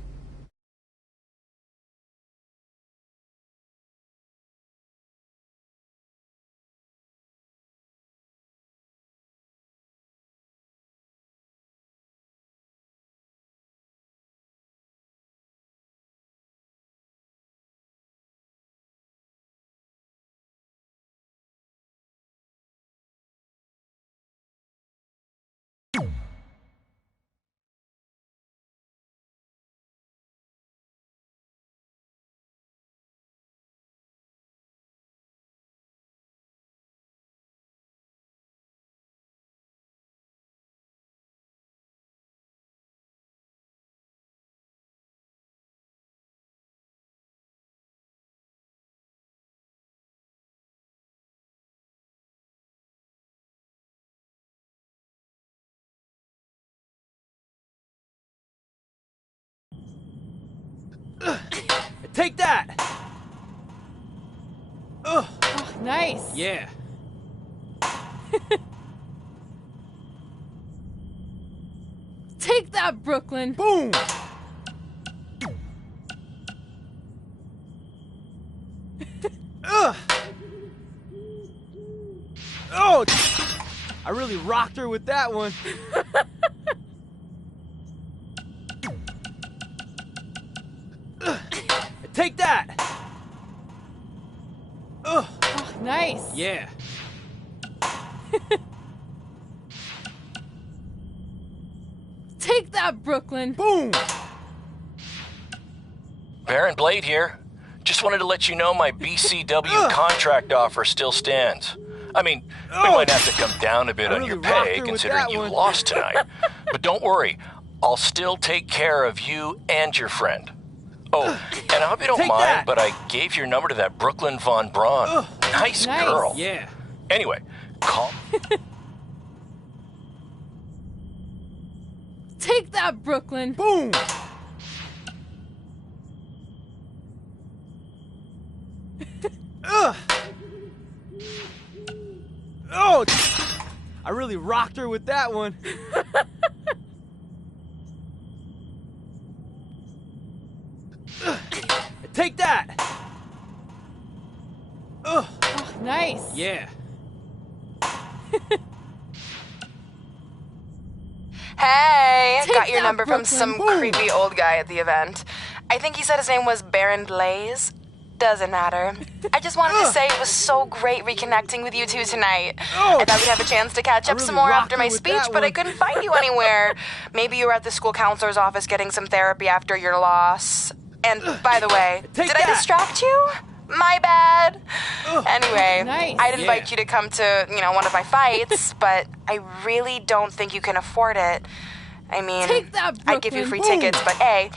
Take that! Oh, nice. Yeah. Take that, Brooklyn. Boom! Oh! I really rocked her with that one. Take that! Oh, nice. Yeah. Take that, Brooklyn. Boom! Baron Blade here. Just wanted to let you know my BCW contract offer still stands. I mean, we might have to come down a bit on your pay considering you lost tonight. But don't worry, I'll still take care of you and your friend. Oh, and I hope you don't mind, but I gave your number to that Brooklyn Von Braun. Nice girl. Yeah. Anyway, call. Take that, Brooklyn. Boom! Oh! I really rocked her with that one. Take that! Oh, nice. Yeah. Hey, Take got your that, number from Brooklyn. some Boom. creepy old guy at the event. I think he said his name was Baron Blaze. Doesn't matter. I just wanted to say it was so great reconnecting with you two tonight. I thought we'd have a chance to catch up really some more rocked after her my with speech, that but I one. couldn't find you anywhere. Maybe you were at the school counselor's office getting some therapy after your loss. And by the way, did I distract you? My bad. Anyway, Nice. I'd invite you to come to, one of my fights, but I really don't think you can afford it. I mean, Take that, I'd give you free Brooklyn. tickets, but A,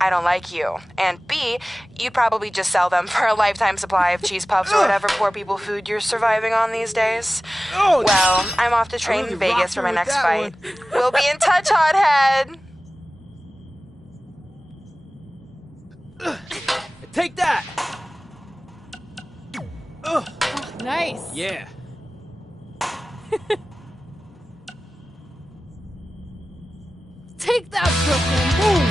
I don't like you. And B, you'd probably just sell them for a lifetime supply of cheese puffs or whatever poor people food you're surviving on these days. Well, I'm off to train in Vegas for my next fight. We'll be in touch, hothead. Take that! Oh, nice. Yeah. Take that, Brooklyn.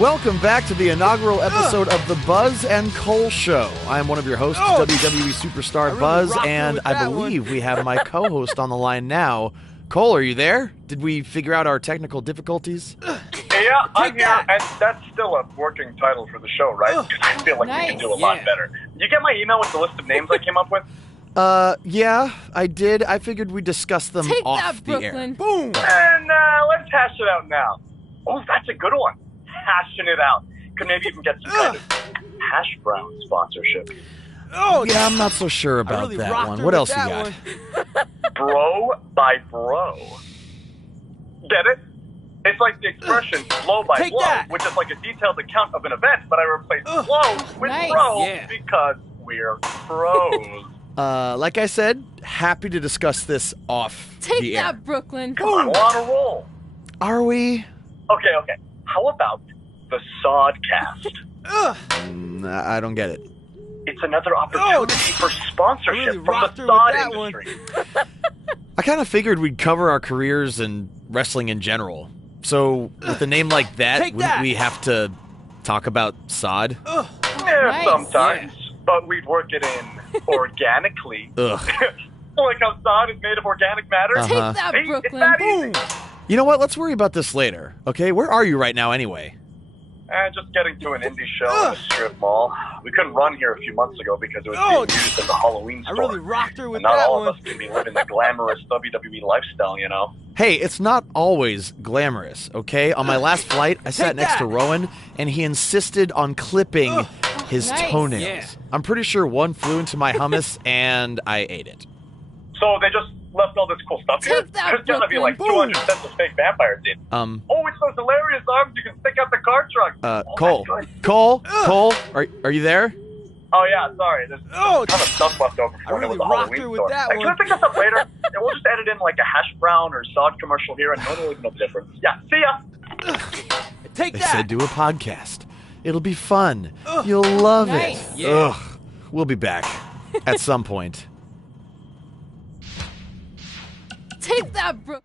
Welcome back to the inaugural episode of The Buzz and Cole Show. I am one of your hosts, WWE superstar Buzz, and I believe we have my co-host on the line now. Cole, are you there? Did we figure out our technical difficulties? Yeah, I'm here, and that's still a working title for the show, right? Because I feel like we can do a lot better. You get my email with the list of names I came up with? Yeah, I did. I figured we'd discuss them Take off that, the Brooklyn. air. Boom! And let's hash it out now. Oh, that's a good one. Hashing it out. Could maybe even get some kind of hash brown sponsorship. Yeah, I'm not so sure about really that rocked one. her What with else you that got? one. Bro by bro. Get it? It's like the expression blow by Take blow, that. which is like a detailed account of an event, but I replaced blow with nice. bro Yeah. because we're pros. Like I said, happy to discuss this off Take the air. that, Brooklyn. Come on, we're on a roll. Are we? Okay. How about the Sodcast? I don't get it. It's another opportunity for sponsorship really from rocked the her with sod that one. industry. I kind of figured we'd cover our careers and wrestling in general. So, with a name like that, wouldn't we have to talk about sod? Yeah, sometimes. But we'd work it in organically. Ugh. Like how sod is made of organic matter. Take that, See? Brooklyn. It's that easy. You know what? Let's worry about this later, okay? Where are you right now anyway? Just getting to an indie show at a strip mall. We couldn't run here a few months ago because it was being used as a Halloween store. I really rocked her with and not that all one. of us can be living the glamorous WWE lifestyle, you know? Hey, it's not always glamorous, okay? On my last flight, I sat next to Rowan, and he insisted on clipping his toenails. Yeah. I'm pretty sure one flew into my hummus, and I ate it. So they just left all this cool stuff here? There's gonna be like 200 sets of fake vampires in. Oh, it's those hilarious arms you can stick out the car trunk. Cole, are you there? Oh, yeah, sorry. There's a ton of stuff left over from when it was a Halloween store. Can we pick this up later? And we'll just edit in like a hash brown or sod commercial here, and no one will even know the difference. Yeah, see ya! They said do a podcast. It'll be fun. You'll love it. Yeah. Ugh. We'll be back at some point. Take that, bro.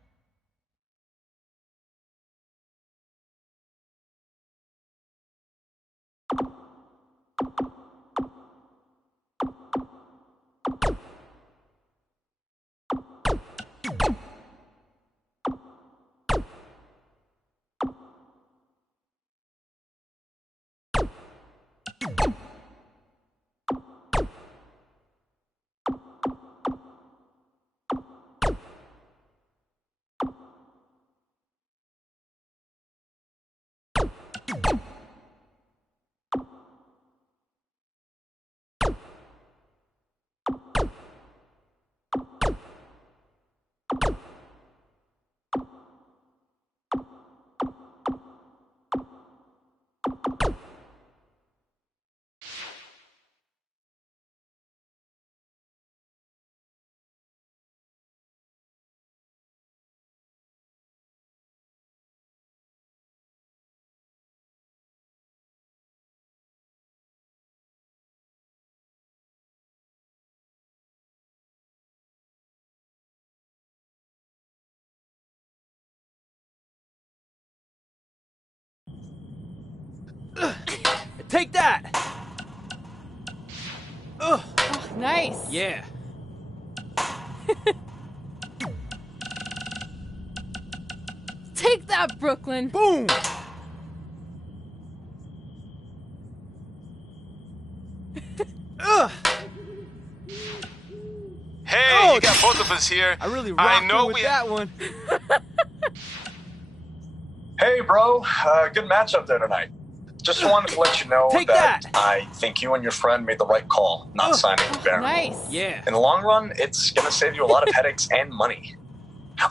Take that! Oh, nice. Yeah. Take that, Brooklyn. Boom! Hey, you got both of us here. I really rocked her with that one. Hey, bro. Good matchup there tonight. Just wanted to let you know that I think you and your friend made the right call, not signing with Baron. Nice. Yeah. In the long run, it's going to save you a lot of headaches and money.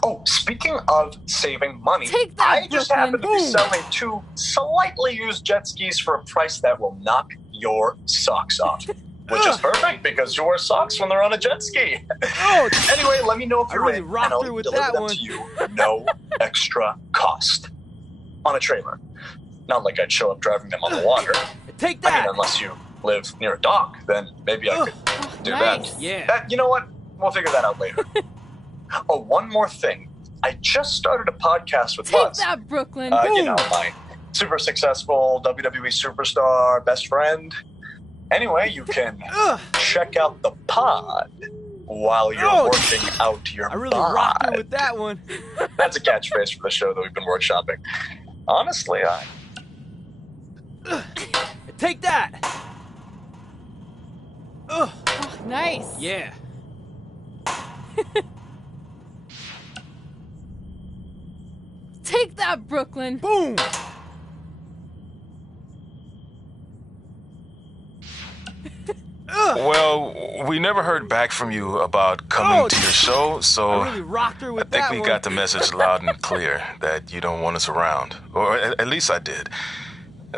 Oh, speaking of saving money, Take that, I just happen to be Boom. selling 2 slightly used jet skis for a price that will knock your socks off. Which is perfect because you wear socks when they're on a jet ski. Anyway, let me know if you're really in, and rocked I'll her with deliver that them one. to you, no extra cost. On a trailer. Not like I'd show up driving them on the water. Take I that! mean, unless you live near a dock, then maybe I could do nice. that. Yeah. You know what? We'll figure that out later. Oh, one more thing. I just started a podcast with Take Buzz. that, Brooklyn. You know, my super successful WWE superstar best friend. Anyway, you can check out the pod while you're working out your I really bod. rocked her with that one. That's a catchphrase for the show that we've been workshopping. Honestly, Take that! Oh, nice. Yeah. Take that, Brooklyn. Boom! Well, we never heard back from you about coming to your show, so I really rocked her with I think that we one. got the message loud and clear that you don't want us around. Or at least I did.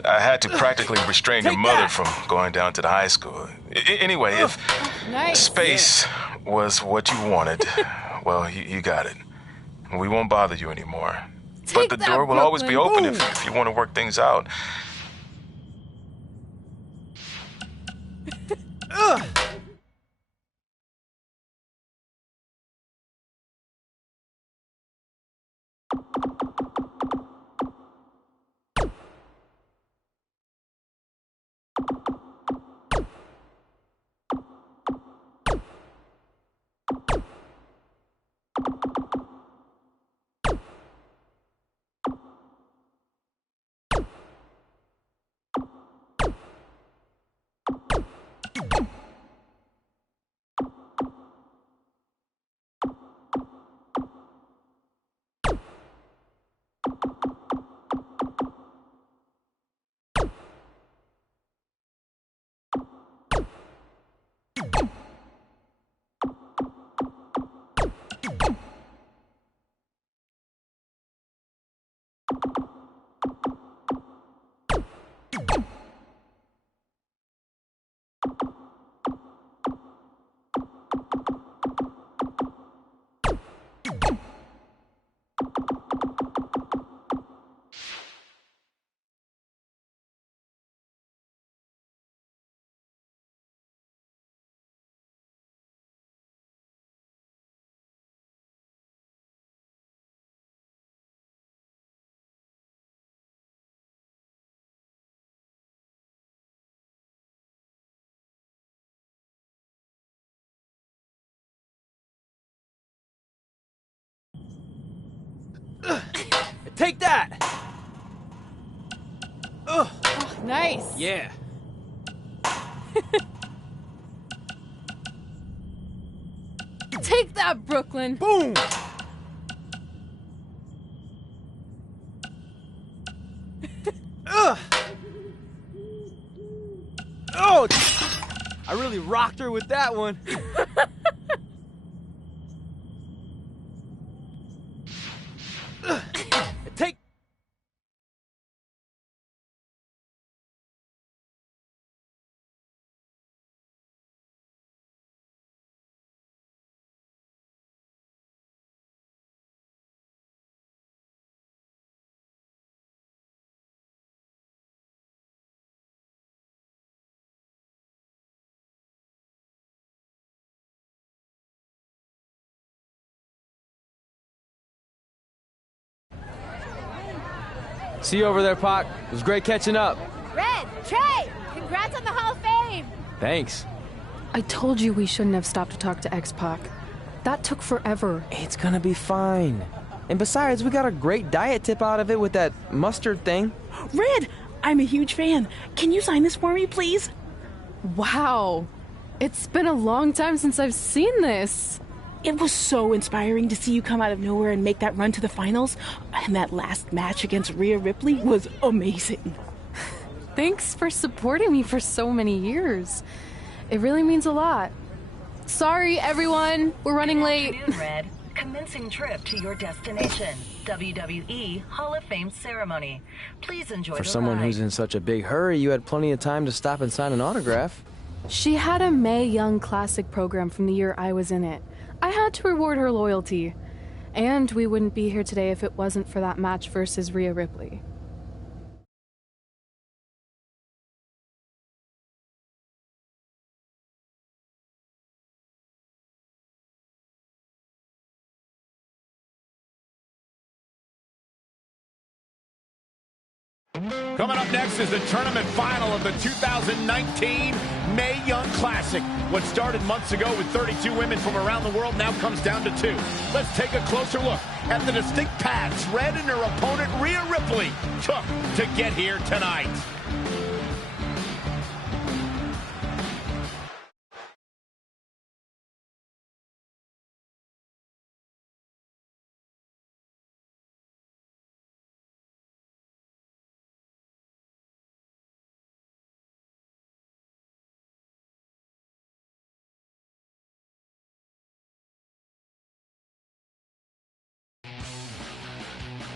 I had to practically restrain your mother from going down to the high school. Anyway, if Nice. space was what you wanted, well, you got it. We won't bother you anymore. But the that, door will always be Brooklyn. open if you want to work things out. Take that! Oh, nice. Yeah. Take that, Brooklyn. Boom! Ugh! Oh! I really rocked her with that one. Take... See you over there, Pac. It was great catching up. Red, Trey, congrats on the Hall of Fame. Thanks. I told you we shouldn't have stopped to talk to X-Pac. That took forever. It's gonna be fine. And besides, we got a great diet tip out of it with that mustard thing. Red, I'm a huge fan. Can you sign this for me, please? Wow. It's been a long time since I've seen this. It was so inspiring to see you come out of nowhere and make that run to the finals. And that last match against Rhea Ripley was amazing. Thanks for supporting me for so many years. It really means a lot. Sorry, everyone. We're running late. Good afternoon, Red. Commencing trip to your destination, WWE Hall of Fame ceremony. Please enjoy For the someone ride. who's in such a big hurry, you had plenty of time to stop and sign an autograph. She had a Mae Young Classic program from the year I was in it. I had to reward her loyalty. And we wouldn't be here today if it wasn't for that match versus Rhea Ripley. Coming up next is the tournament final of the 2019 Mae Young Classic. What started months ago with 32 women from around the world now comes down to 2. Let's take a closer look at the distinct paths Red and her opponent Rhea Ripley took to get here tonight.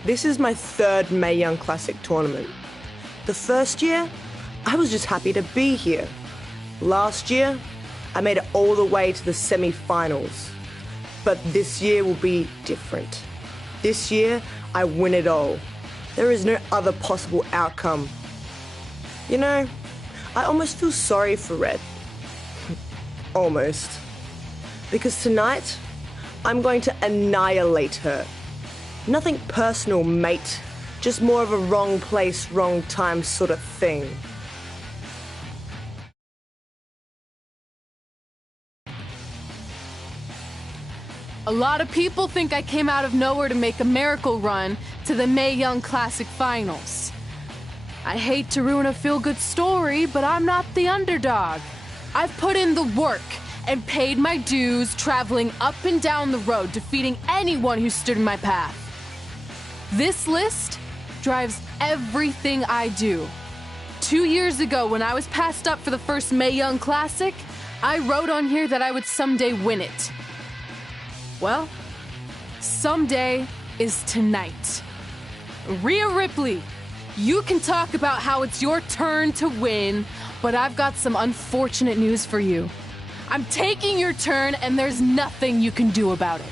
This is my third Mae Young Classic tournament. The first year, I was just happy to be here. Last year, I made it all the way to the semi-finals. But this year will be different. This year, I win it all. There is no other possible outcome. You know, I almost feel sorry for Red. Almost. Because tonight, I'm going to annihilate her. Nothing personal, mate. Just more of a wrong place, wrong time sort of thing. A lot of people think I came out of nowhere to make a miracle run to the Mae Young Classic Finals. I hate to ruin a feel-good story, but I'm not the underdog. I've put in the work and paid my dues traveling up and down the road, defeating anyone who stood in my path. This list drives everything I do. 2 years ago, when I was passed up for the first Mae Young Classic, I wrote on here that I would someday win it. Well, someday is tonight. Rhea Ripley, you can talk about how it's your turn to win, but I've got some unfortunate news for you. I'm taking your turn, and there's nothing you can do about it.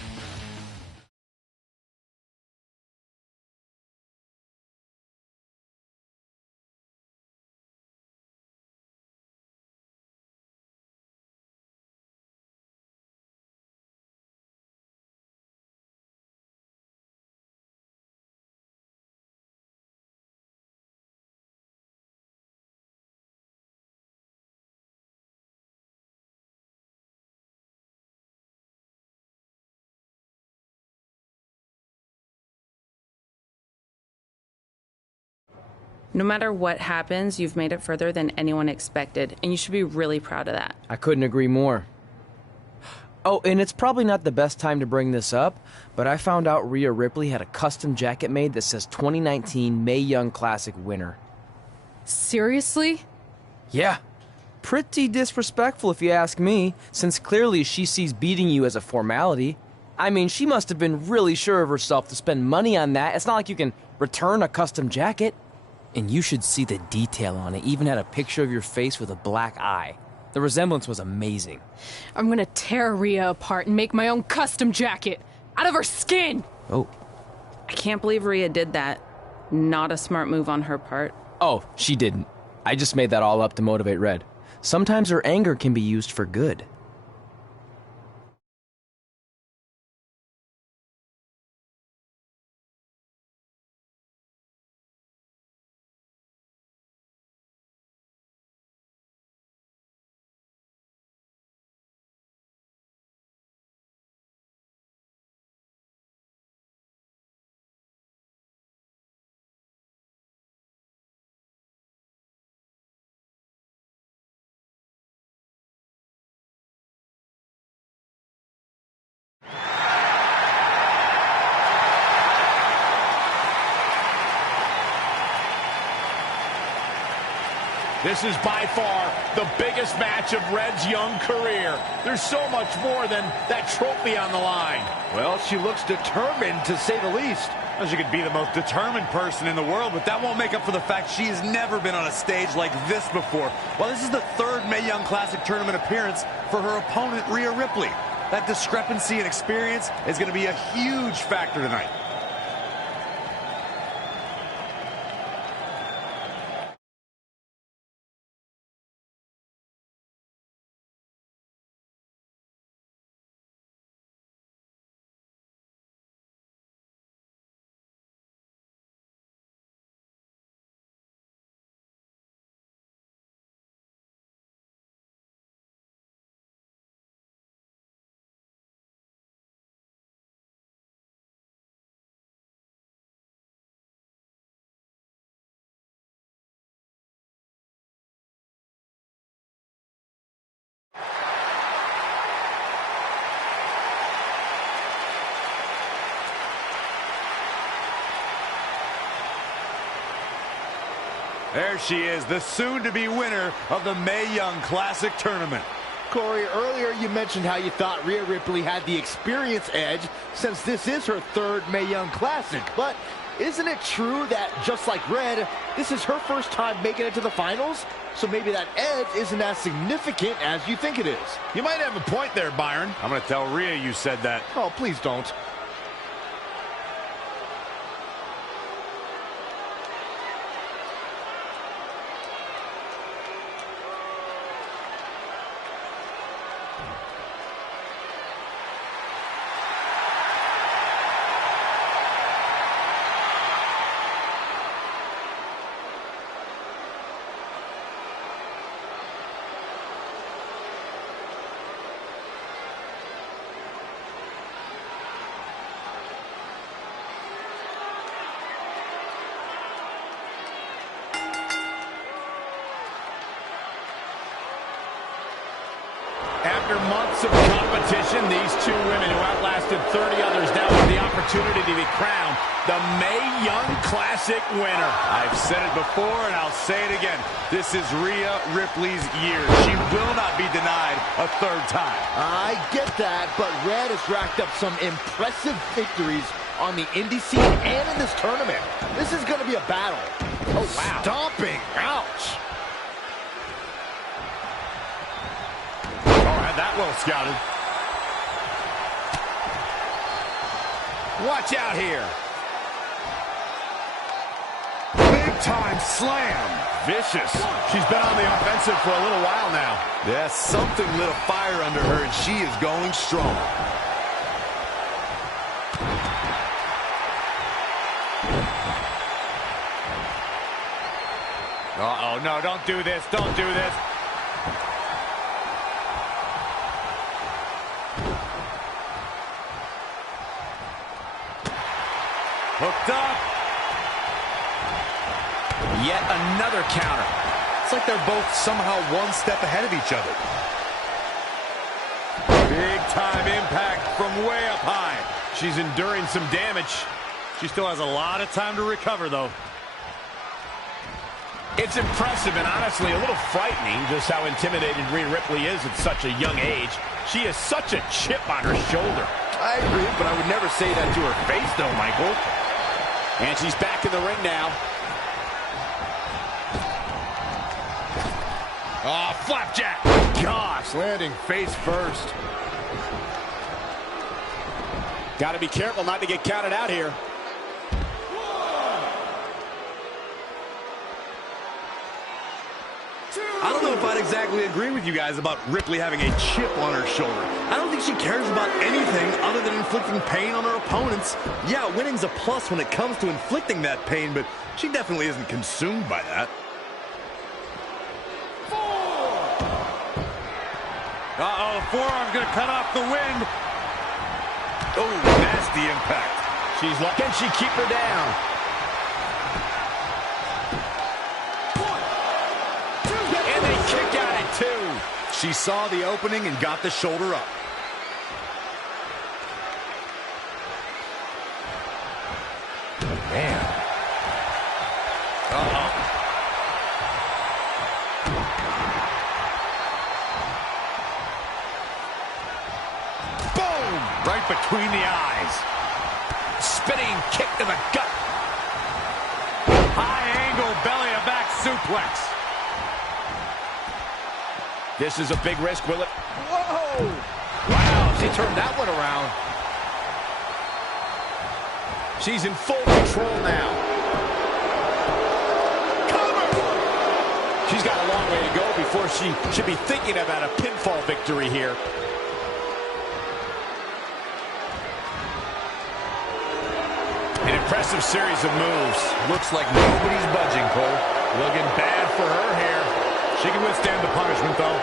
No matter what happens, you've made it further than anyone expected, and you should be really proud of that. I couldn't agree more. Oh, and it's probably not the best time to bring this up, but I found out Rhea Ripley had a custom jacket made that says 2019 Mae Young Classic winner. Seriously? Yeah. Pretty disrespectful if you ask me, since clearly she sees beating you as a formality. I mean, she must have been really sure of herself to spend money on that. It's not like you can return a custom jacket. And you should see the detail on it. Even had a picture of your face with a black eye. The resemblance was amazing. I'm gonna tear Rhea apart and make my own custom jacket out of her skin! Oh. I can't believe Rhea did that. Not a smart move on her part. Oh, she didn't. I just made that all up to motivate Red. Sometimes her anger can be used for good. This is by far the biggest match of Red's young career. There's so much more than that trophy on the line. Well, she looks determined, to say the least. Well, she could be the most determined person in the world, but that won't make up for the fact she has never been on a stage like this before. Well, this is the third Mae Young Classic tournament appearance for her opponent, Rhea Ripley. That discrepancy in experience is going to be a huge factor tonight. There she is, the soon-to-be winner of the Mae Young Classic tournament. Corey, earlier you mentioned how you thought Rhea Ripley had the experience edge since this is her third Mae Young Classic. But isn't it true that, just like Red, this is her first time making it to the finals? So maybe that edge isn't as significant as you think it is. You might have a point there, Byron. I'm going to tell Rhea you said that. Oh, please don't. After months of competition, these two women who outlasted 30 others now have the opportunity to be crowned the Mae Young Classic winner. I've said it before and I'll say it again. This is Rhea Ripley's year. She will not be denied a third time. I get that, but Red has racked up some impressive victories on the indie scene and in this tournament. This is going to be a battle. Oh, wow. Stomping. Ouch. Oh, had that well scouted. Watch out here. Big time slam. Vicious. She's been on the offensive for a little while now. Yeah, something lit a fire under her, and she is going strong. Uh-oh, no, don't do this. Don't do this. Hooked up. Yet another counter. It's like they're both somehow one step ahead of each other. Big time impact from way up high. She's enduring some damage. She still has a lot of time to recover, though. It's impressive and honestly a little frightening just how intimidated Rhea Ripley is at such a young age. She has such a chip on her shoulder. I agree, but I would never say that to her face, though, Michael. And she's back in the ring now. Oh, flapjack. Gosh, landing face first. Got to be careful not to get counted out here. I don't know if I'd exactly agree with you guys about Ripley having a chip on her shoulder. I don't think she cares about anything other than inflicting pain on her opponents. Yeah, winning's a plus when it comes to inflicting that pain, but she definitely isn't consumed by that. Uh-oh, the forearm's going to cut off the wind. Oh, nasty impact. She's lucky. Can she keep her down? And they kick out at two. She saw the opening and got the shoulder up. Man. Uh-oh. Boom! Right between the eyes. Spinning kick to the gut. High angle belly to back suplex. This is a big risk, will it? Whoa! Wow, she turned that one around. She's in full control now. Cover! She's got a long way to go before she should be thinking about a pinfall victory here. An impressive series of moves. Looks like nobody's budging, Cole. Looking bad for her here. She can withstand the punishment, though.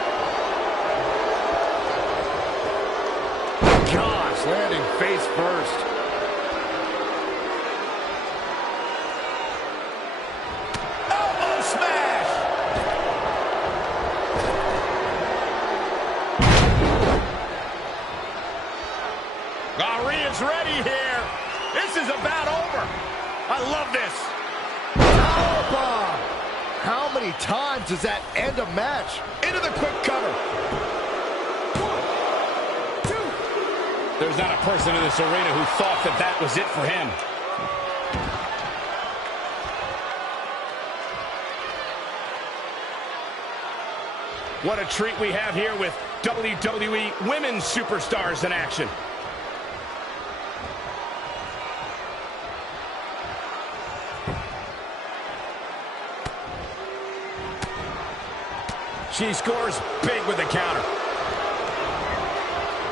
Gosh, landing face first. Elbow smash! Rhea's ready here. This is about over. I love this. Powerbomb. How many times does that end a match? Into the quick cover. 1, 2. There's not a person in this arena who thought that that was it for him. What a treat we have here with WWE Women's Superstars in action. She scores big with the counter.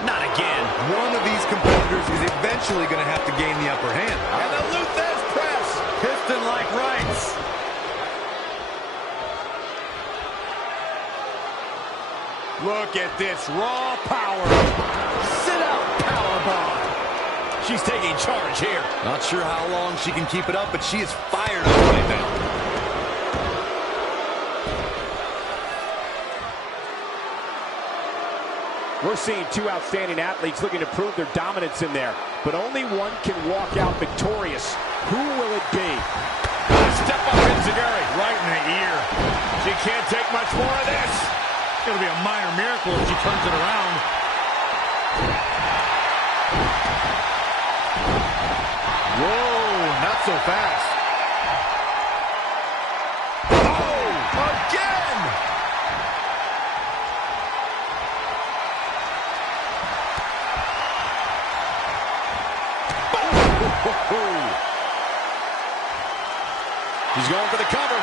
Not again. One of these competitors is eventually going to have to gain the upper hand. And the Luthez press. Piston-like rights. Look at this raw power. Sit-out powerbomb. She's taking charge here. Not sure how long she can keep it up, but she is fired up right now. We're We're seeing two outstanding athletes looking to prove their dominance in there, but only one can walk out victorious. Who will it be? Step up Enziguri, right in the ear. She can't take much more of this. It's going to be a minor miracle if she turns it around. Whoa, not so fast. Oh, again! He's going for the cover.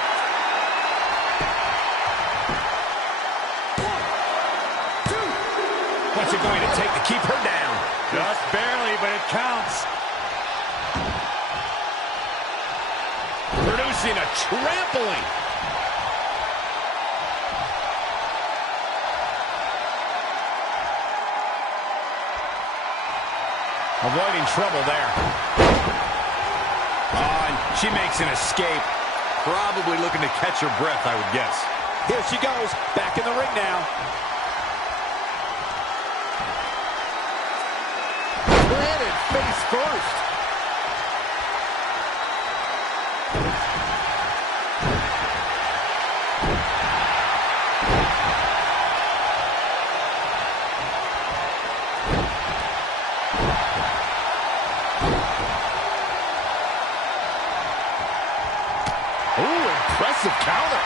What's it going to take to keep her down? Just barely, but it counts. Producing a trampling. Avoiding trouble there. Oh, and she makes an escape. Probably looking to catch her breath, I would guess. Here she goes, back in the ring now. Planted face first. Impressive counter.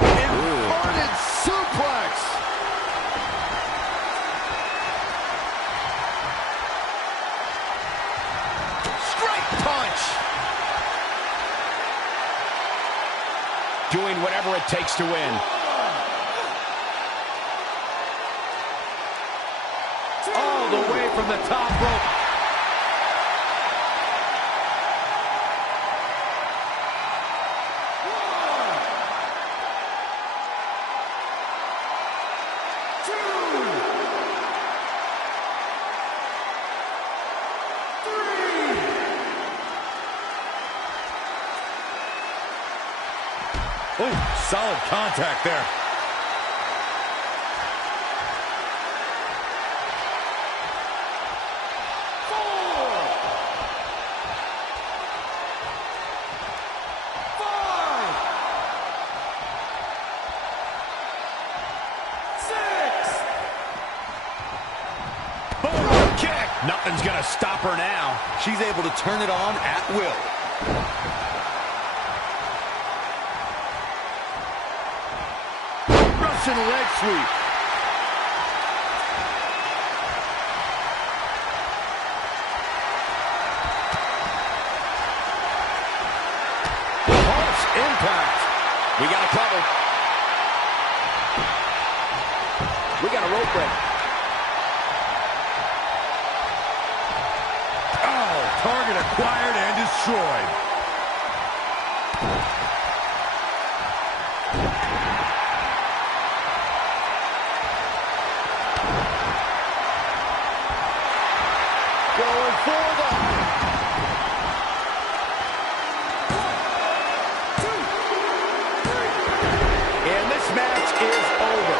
Inverted suplex. Straight punch. Doing whatever it takes to win. All the way from the top rope. Oh, solid contact there. Nothing's gonna stop her now. She's able to turn it on at will. Russian leg sweep. Harsh impact. We got a cover. We got a rope break. Target acquired and destroyed. Going for the... 1, 2, 3. And this match is over.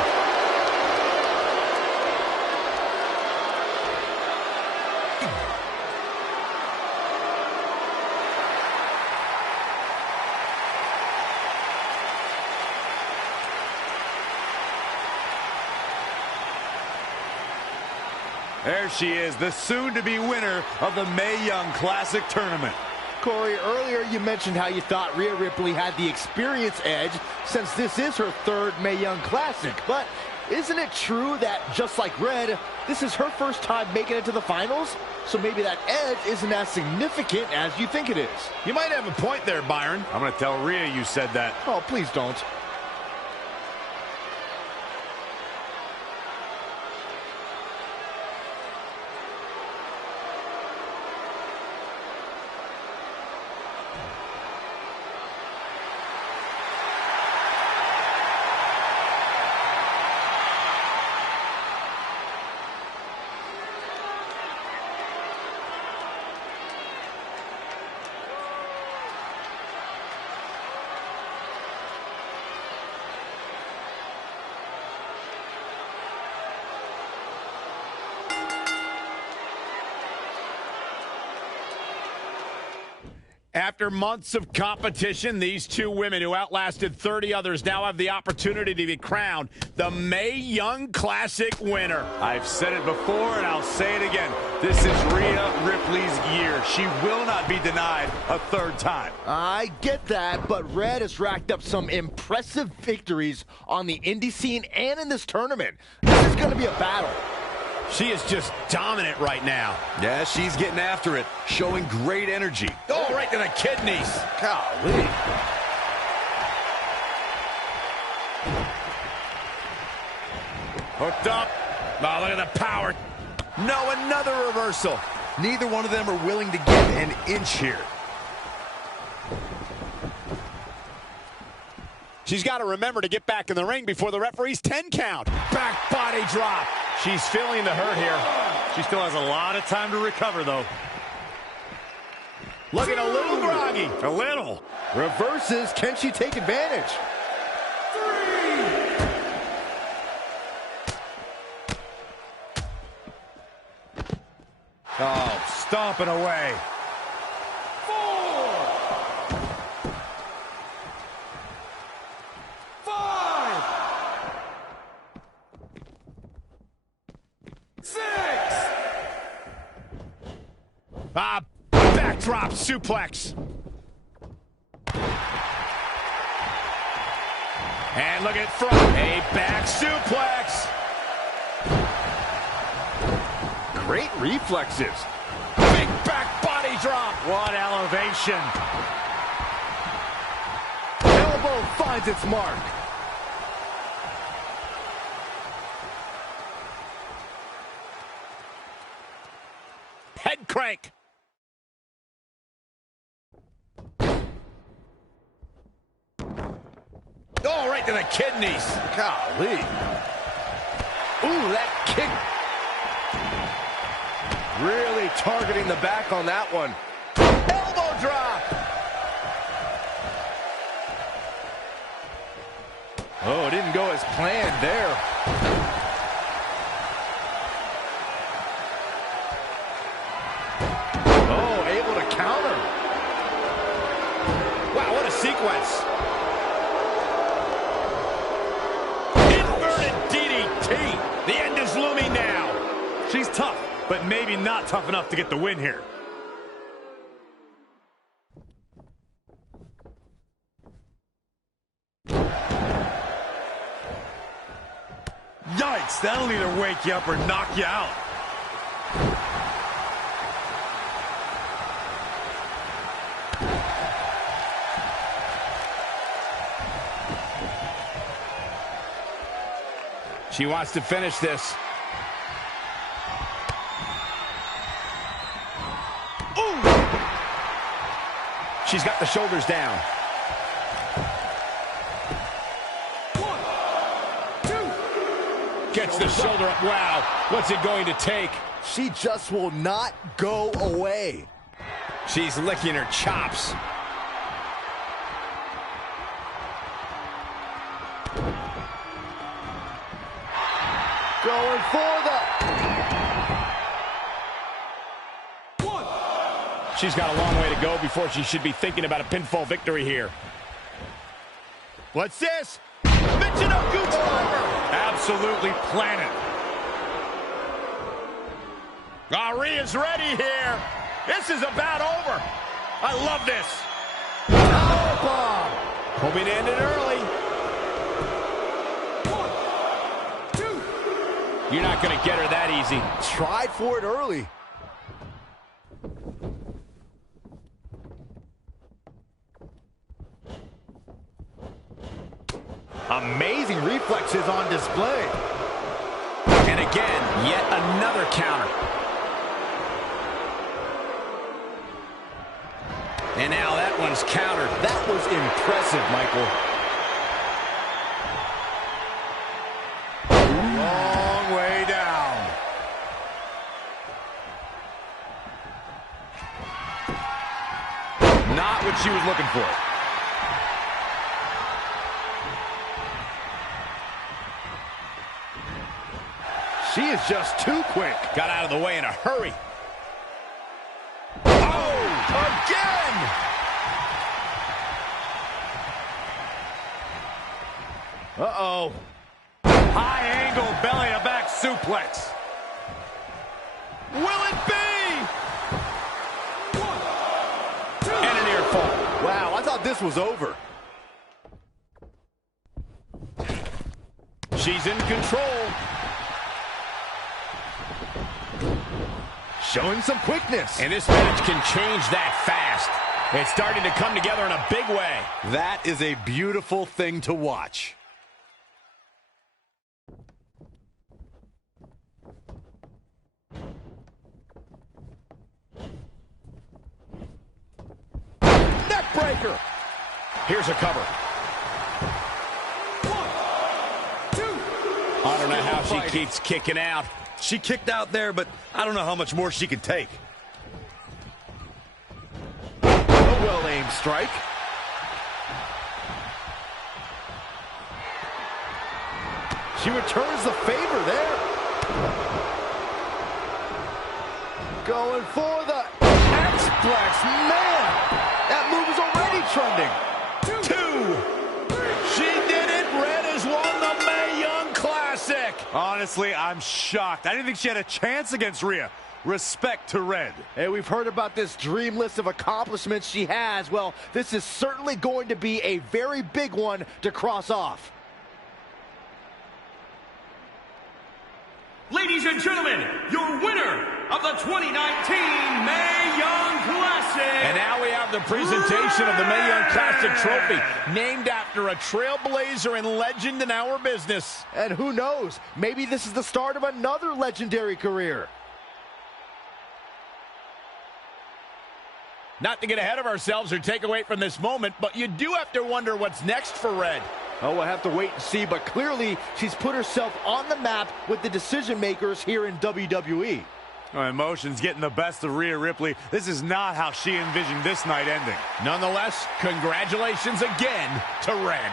There she is, the soon-to-be winner of the Mae Young Classic Tournament. Corey, earlier you mentioned how you thought Rhea Ripley had the experience edge since this is her third Mae Young Classic. But isn't it true that, just like Red, this is her first time making it to the finals? So maybe that edge isn't as significant as you think it is. You might have a point there, Byron. I'm going to tell Rhea you said that. Oh, please don't. After months of competition, these two women who outlasted 30 others now have the opportunity to be crowned the Mae Young Classic winner. I've said it before, and I'll say it again. This is Rhea Ripley's year. She will not be denied a third time. I get that, but Red has racked up some impressive victories on the indie scene and in this tournament. This is going to be a battle. She is just dominant right now. Yeah, she's getting after it, showing great energy. Oh, right to the kidneys. Golly. Hooked up. Oh, look at the power. No, another reversal. Neither one of them are willing to give an inch here. She's got to remember to get back in the ring before the referee's 10 count. Back body drop. She's feeling the hurt here. She still has a lot of time to recover, though. Looking a little groggy. A little. Reverses. Can she take advantage? 3. Oh, stomping away. 4. 5. 6. Backdrop suplex. And look at front. A back suplex. Great reflexes. Big back body drop. What elevation. Elbow finds its mark. Head crank. Oh, right to the kidneys. Golly. Ooh, that kick. Really targeting the back on that one. Elbow drop. Oh, it didn't go as planned there. Oh, able to counter. Wow, what a sequence. The end is looming now. She's tough, but maybe not tough enough to get the win here. Yikes, that'll either wake you up or knock you out. She wants to finish this. Ooh! She's got the shoulders down. 1, 2. Gets the shoulder up. Wow. What's it going to take? She just will not go away. She's licking her chops. Going for the... 1. She's got a long way to go before she should be thinking about a pinfall victory here. What's this? Michinoku driver! Absolutely planet. Rhea's ready here. This is about over. I love this. Powerbomb. Hoping to end it early. 1, 2. You're not going to get her that easy. Tried for it early. Amazing reflexes on display. And again, yet another counter. And now that one's countered. That was impressive, Michael. Long way down. Not what she was looking for. She is just too quick. Got out of the way in a hurry. Oh, again! Uh-oh. High angle belly-to-back suplex. Will it be? And a near fall. Wow, I thought this was over. She's in control. Showing some quickness. And this match can change that fast. It's starting to come together in a big way. That is a beautiful thing to watch. Neckbreaker. Here's a cover. 1, 2. I don't know how she keeps kicking out. She kicked out there, but I don't know how much more she can take. A well-aimed strike. She returns the favor there. Going for the X-Plex. Man, that move is already trending. 2. She did it. Red has won the Mae Young Classic. Honestly, I'm shocked. I didn't think she had a chance against Rhea. Respect to Red. Hey, we've heard about this dream list of accomplishments she has. Well, this is certainly going to be a very big one to cross off. Ladies and gentlemen, your winner of the 2019 Mae Young Classic. And now we have the presentation of the Mae Young Classic trophy, named after a trailblazer and legend in our business. And who knows, maybe this is the start of another legendary career. Not to get ahead of ourselves or take away from this moment, but you do have to wonder what's next for Red. Oh, we'll have to wait and see, but clearly she's put herself on the map with the decision makers here in WWE. Emotions getting the best of Rhea Ripley. This is not how she envisioned this night ending. Nonetheless, congratulations again to Red.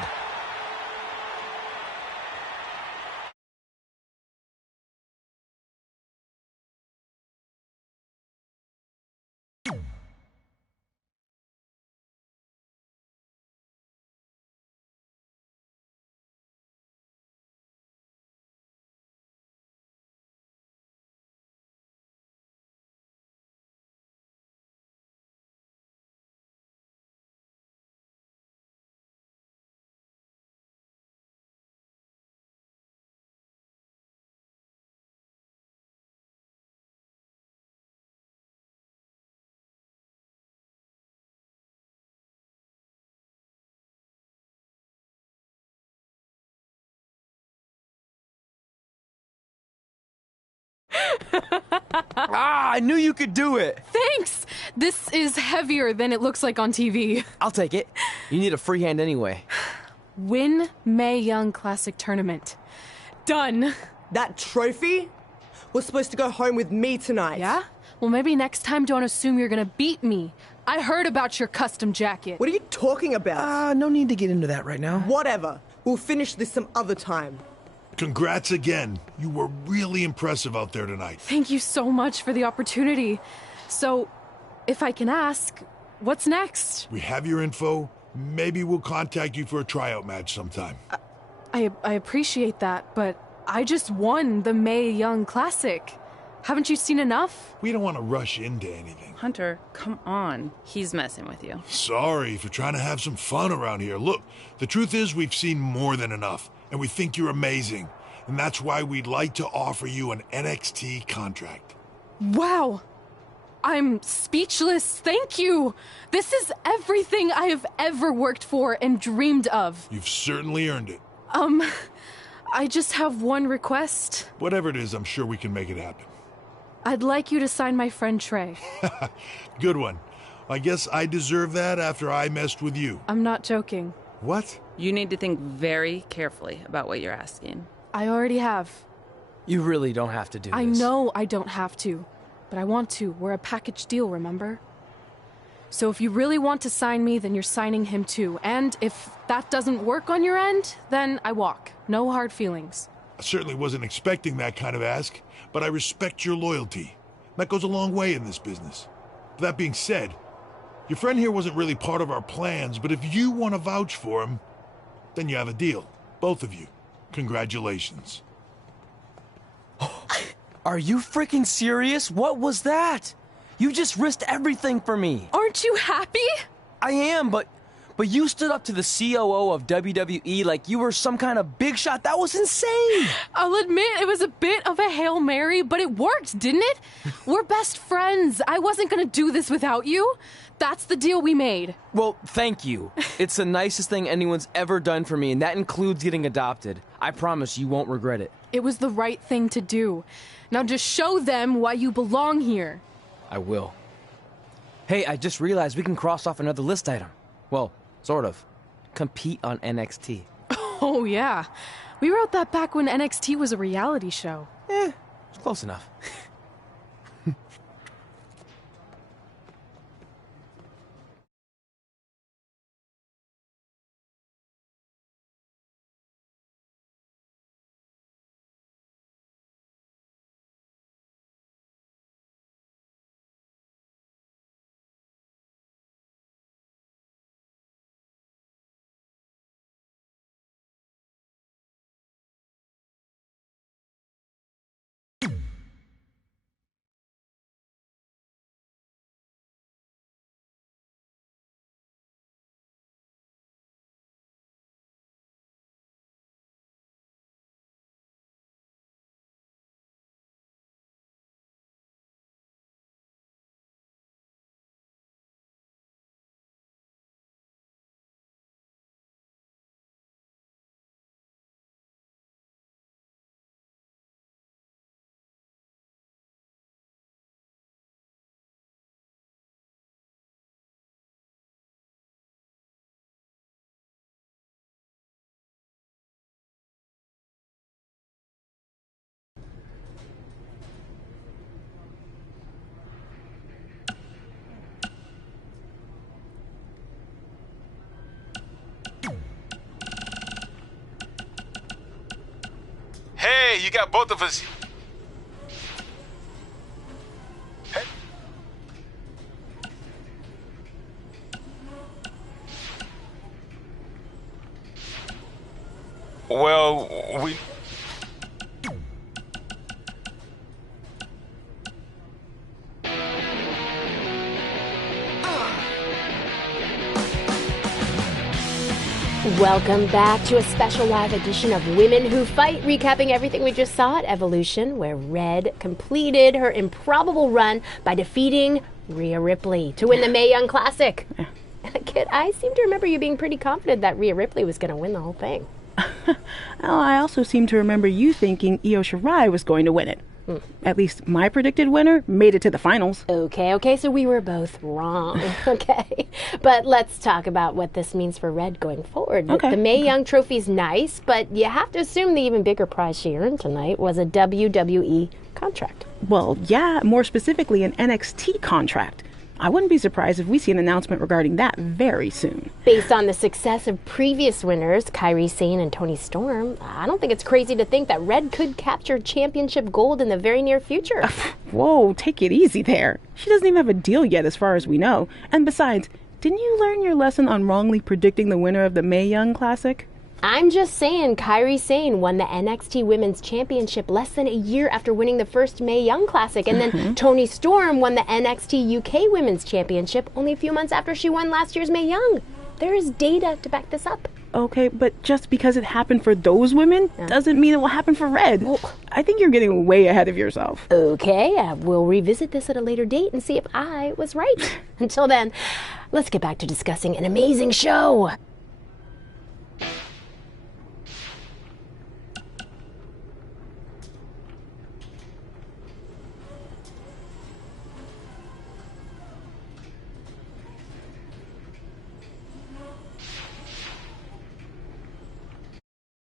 I knew you could do it. Thanks! This is heavier than it looks like on TV. I'll take it. You need a free hand anyway. Win Mae Young Classic Tournament. Done. That trophy was supposed to go home with me tonight. Yeah? Well, maybe next time don't assume you're gonna beat me. I heard about your custom jacket. What are you talking about? No need to get into that right now. Whatever. We'll finish this some other time. Congrats again. You were really impressive out there tonight. Thank you so much for the opportunity. So, if I can ask, what's next? We have your info. Maybe we'll contact you for a tryout match sometime. I appreciate that, but I just won the Mae Young Classic. Haven't you seen enough? We don't want to rush into anything. Hunter, come on. He's messing with you. Sorry for trying to have some fun around here. Look, the truth is we've seen more than enough, and we think you're amazing. And that's why we'd like to offer you an NXT contract. Wow. I'm speechless. Thank you. This is everything I have ever worked for and dreamed of. You've certainly earned it. I just have one request. Whatever it is, I'm sure we can make it happen. I'd like you to sign my friend Trey. Good one. I guess I deserve that after I messed with you. I'm not joking. What? You need to think very carefully about what you're asking. I already have. You really don't have to do this. I know I don't have to, but I want to. We're a package deal, remember? So if you really want to sign me, then you're signing him too. And if that doesn't work on your end, then I walk. No hard feelings. I certainly wasn't expecting that kind of ask, but I respect your loyalty. That goes a long way in this business. That being said, your friend here wasn't really part of our plans, but if you want to vouch for him, then you have a deal. Both of you, congratulations. Are you freaking serious? What was that? You just risked everything for me. Aren't you happy? I am, but you stood up to the COO of WWE like you were some kind of big shot. That was insane. I'll admit it was a bit of a Hail Mary, but it worked, didn't it? We're best friends. I wasn't gonna do this without you. That's the deal we made. Well, thank you. It's the nicest thing anyone's ever done for me, and that includes getting adopted. I promise you won't regret it. It was the right thing to do. Now just show them why you belong here. I will. Hey, I just realized we can cross off another list item. Well, sort of. Compete on NXT. Oh, yeah. We wrote that back when NXT was a reality show. It's close enough. Hey, you got both of us. Well, we... Welcome back to a special live edition of Women Who Fight, recapping everything we just saw at Evolution, where Red completed her improbable run by defeating Rhea Ripley to win the Mae Young Classic. Kit, I seem to remember you being pretty confident that Rhea Ripley was going to win the whole thing. Well, I also seem to remember you thinking Io Shirai was going to win it. At least my predicted winner made it to the finals. Okay, so we were both wrong. Okay, but let's talk about what this means for Red going forward. Okay. The Mae Young trophy's nice, but you have to assume the even bigger prize she earned tonight was a WWE contract. Well, yeah, more specifically an NXT contract. I wouldn't be surprised if we see an announcement regarding that very soon. Based on the success of previous winners, Kairi Sane and Toni Storm, I don't think it's crazy to think that Red could capture championship gold in the very near future. Whoa, take it easy there. She doesn't even have a deal yet as far as we know. And besides, didn't you learn your lesson on wrongly predicting the winner of the Mae Young Classic? I'm just saying Kairi Sane won the NXT Women's Championship less than a year after winning the first Mae Young Classic, and then Toni Storm won the NXT UK Women's Championship only a few months after she won last year's Mae Young. There is data to back this up. Okay, but just because it happened for those women doesn't mean it will happen for Red. Well, I think you're getting way ahead of yourself. Okay, we'll revisit this at a later date and see if I was right. Until then, let's get back to discussing an amazing show.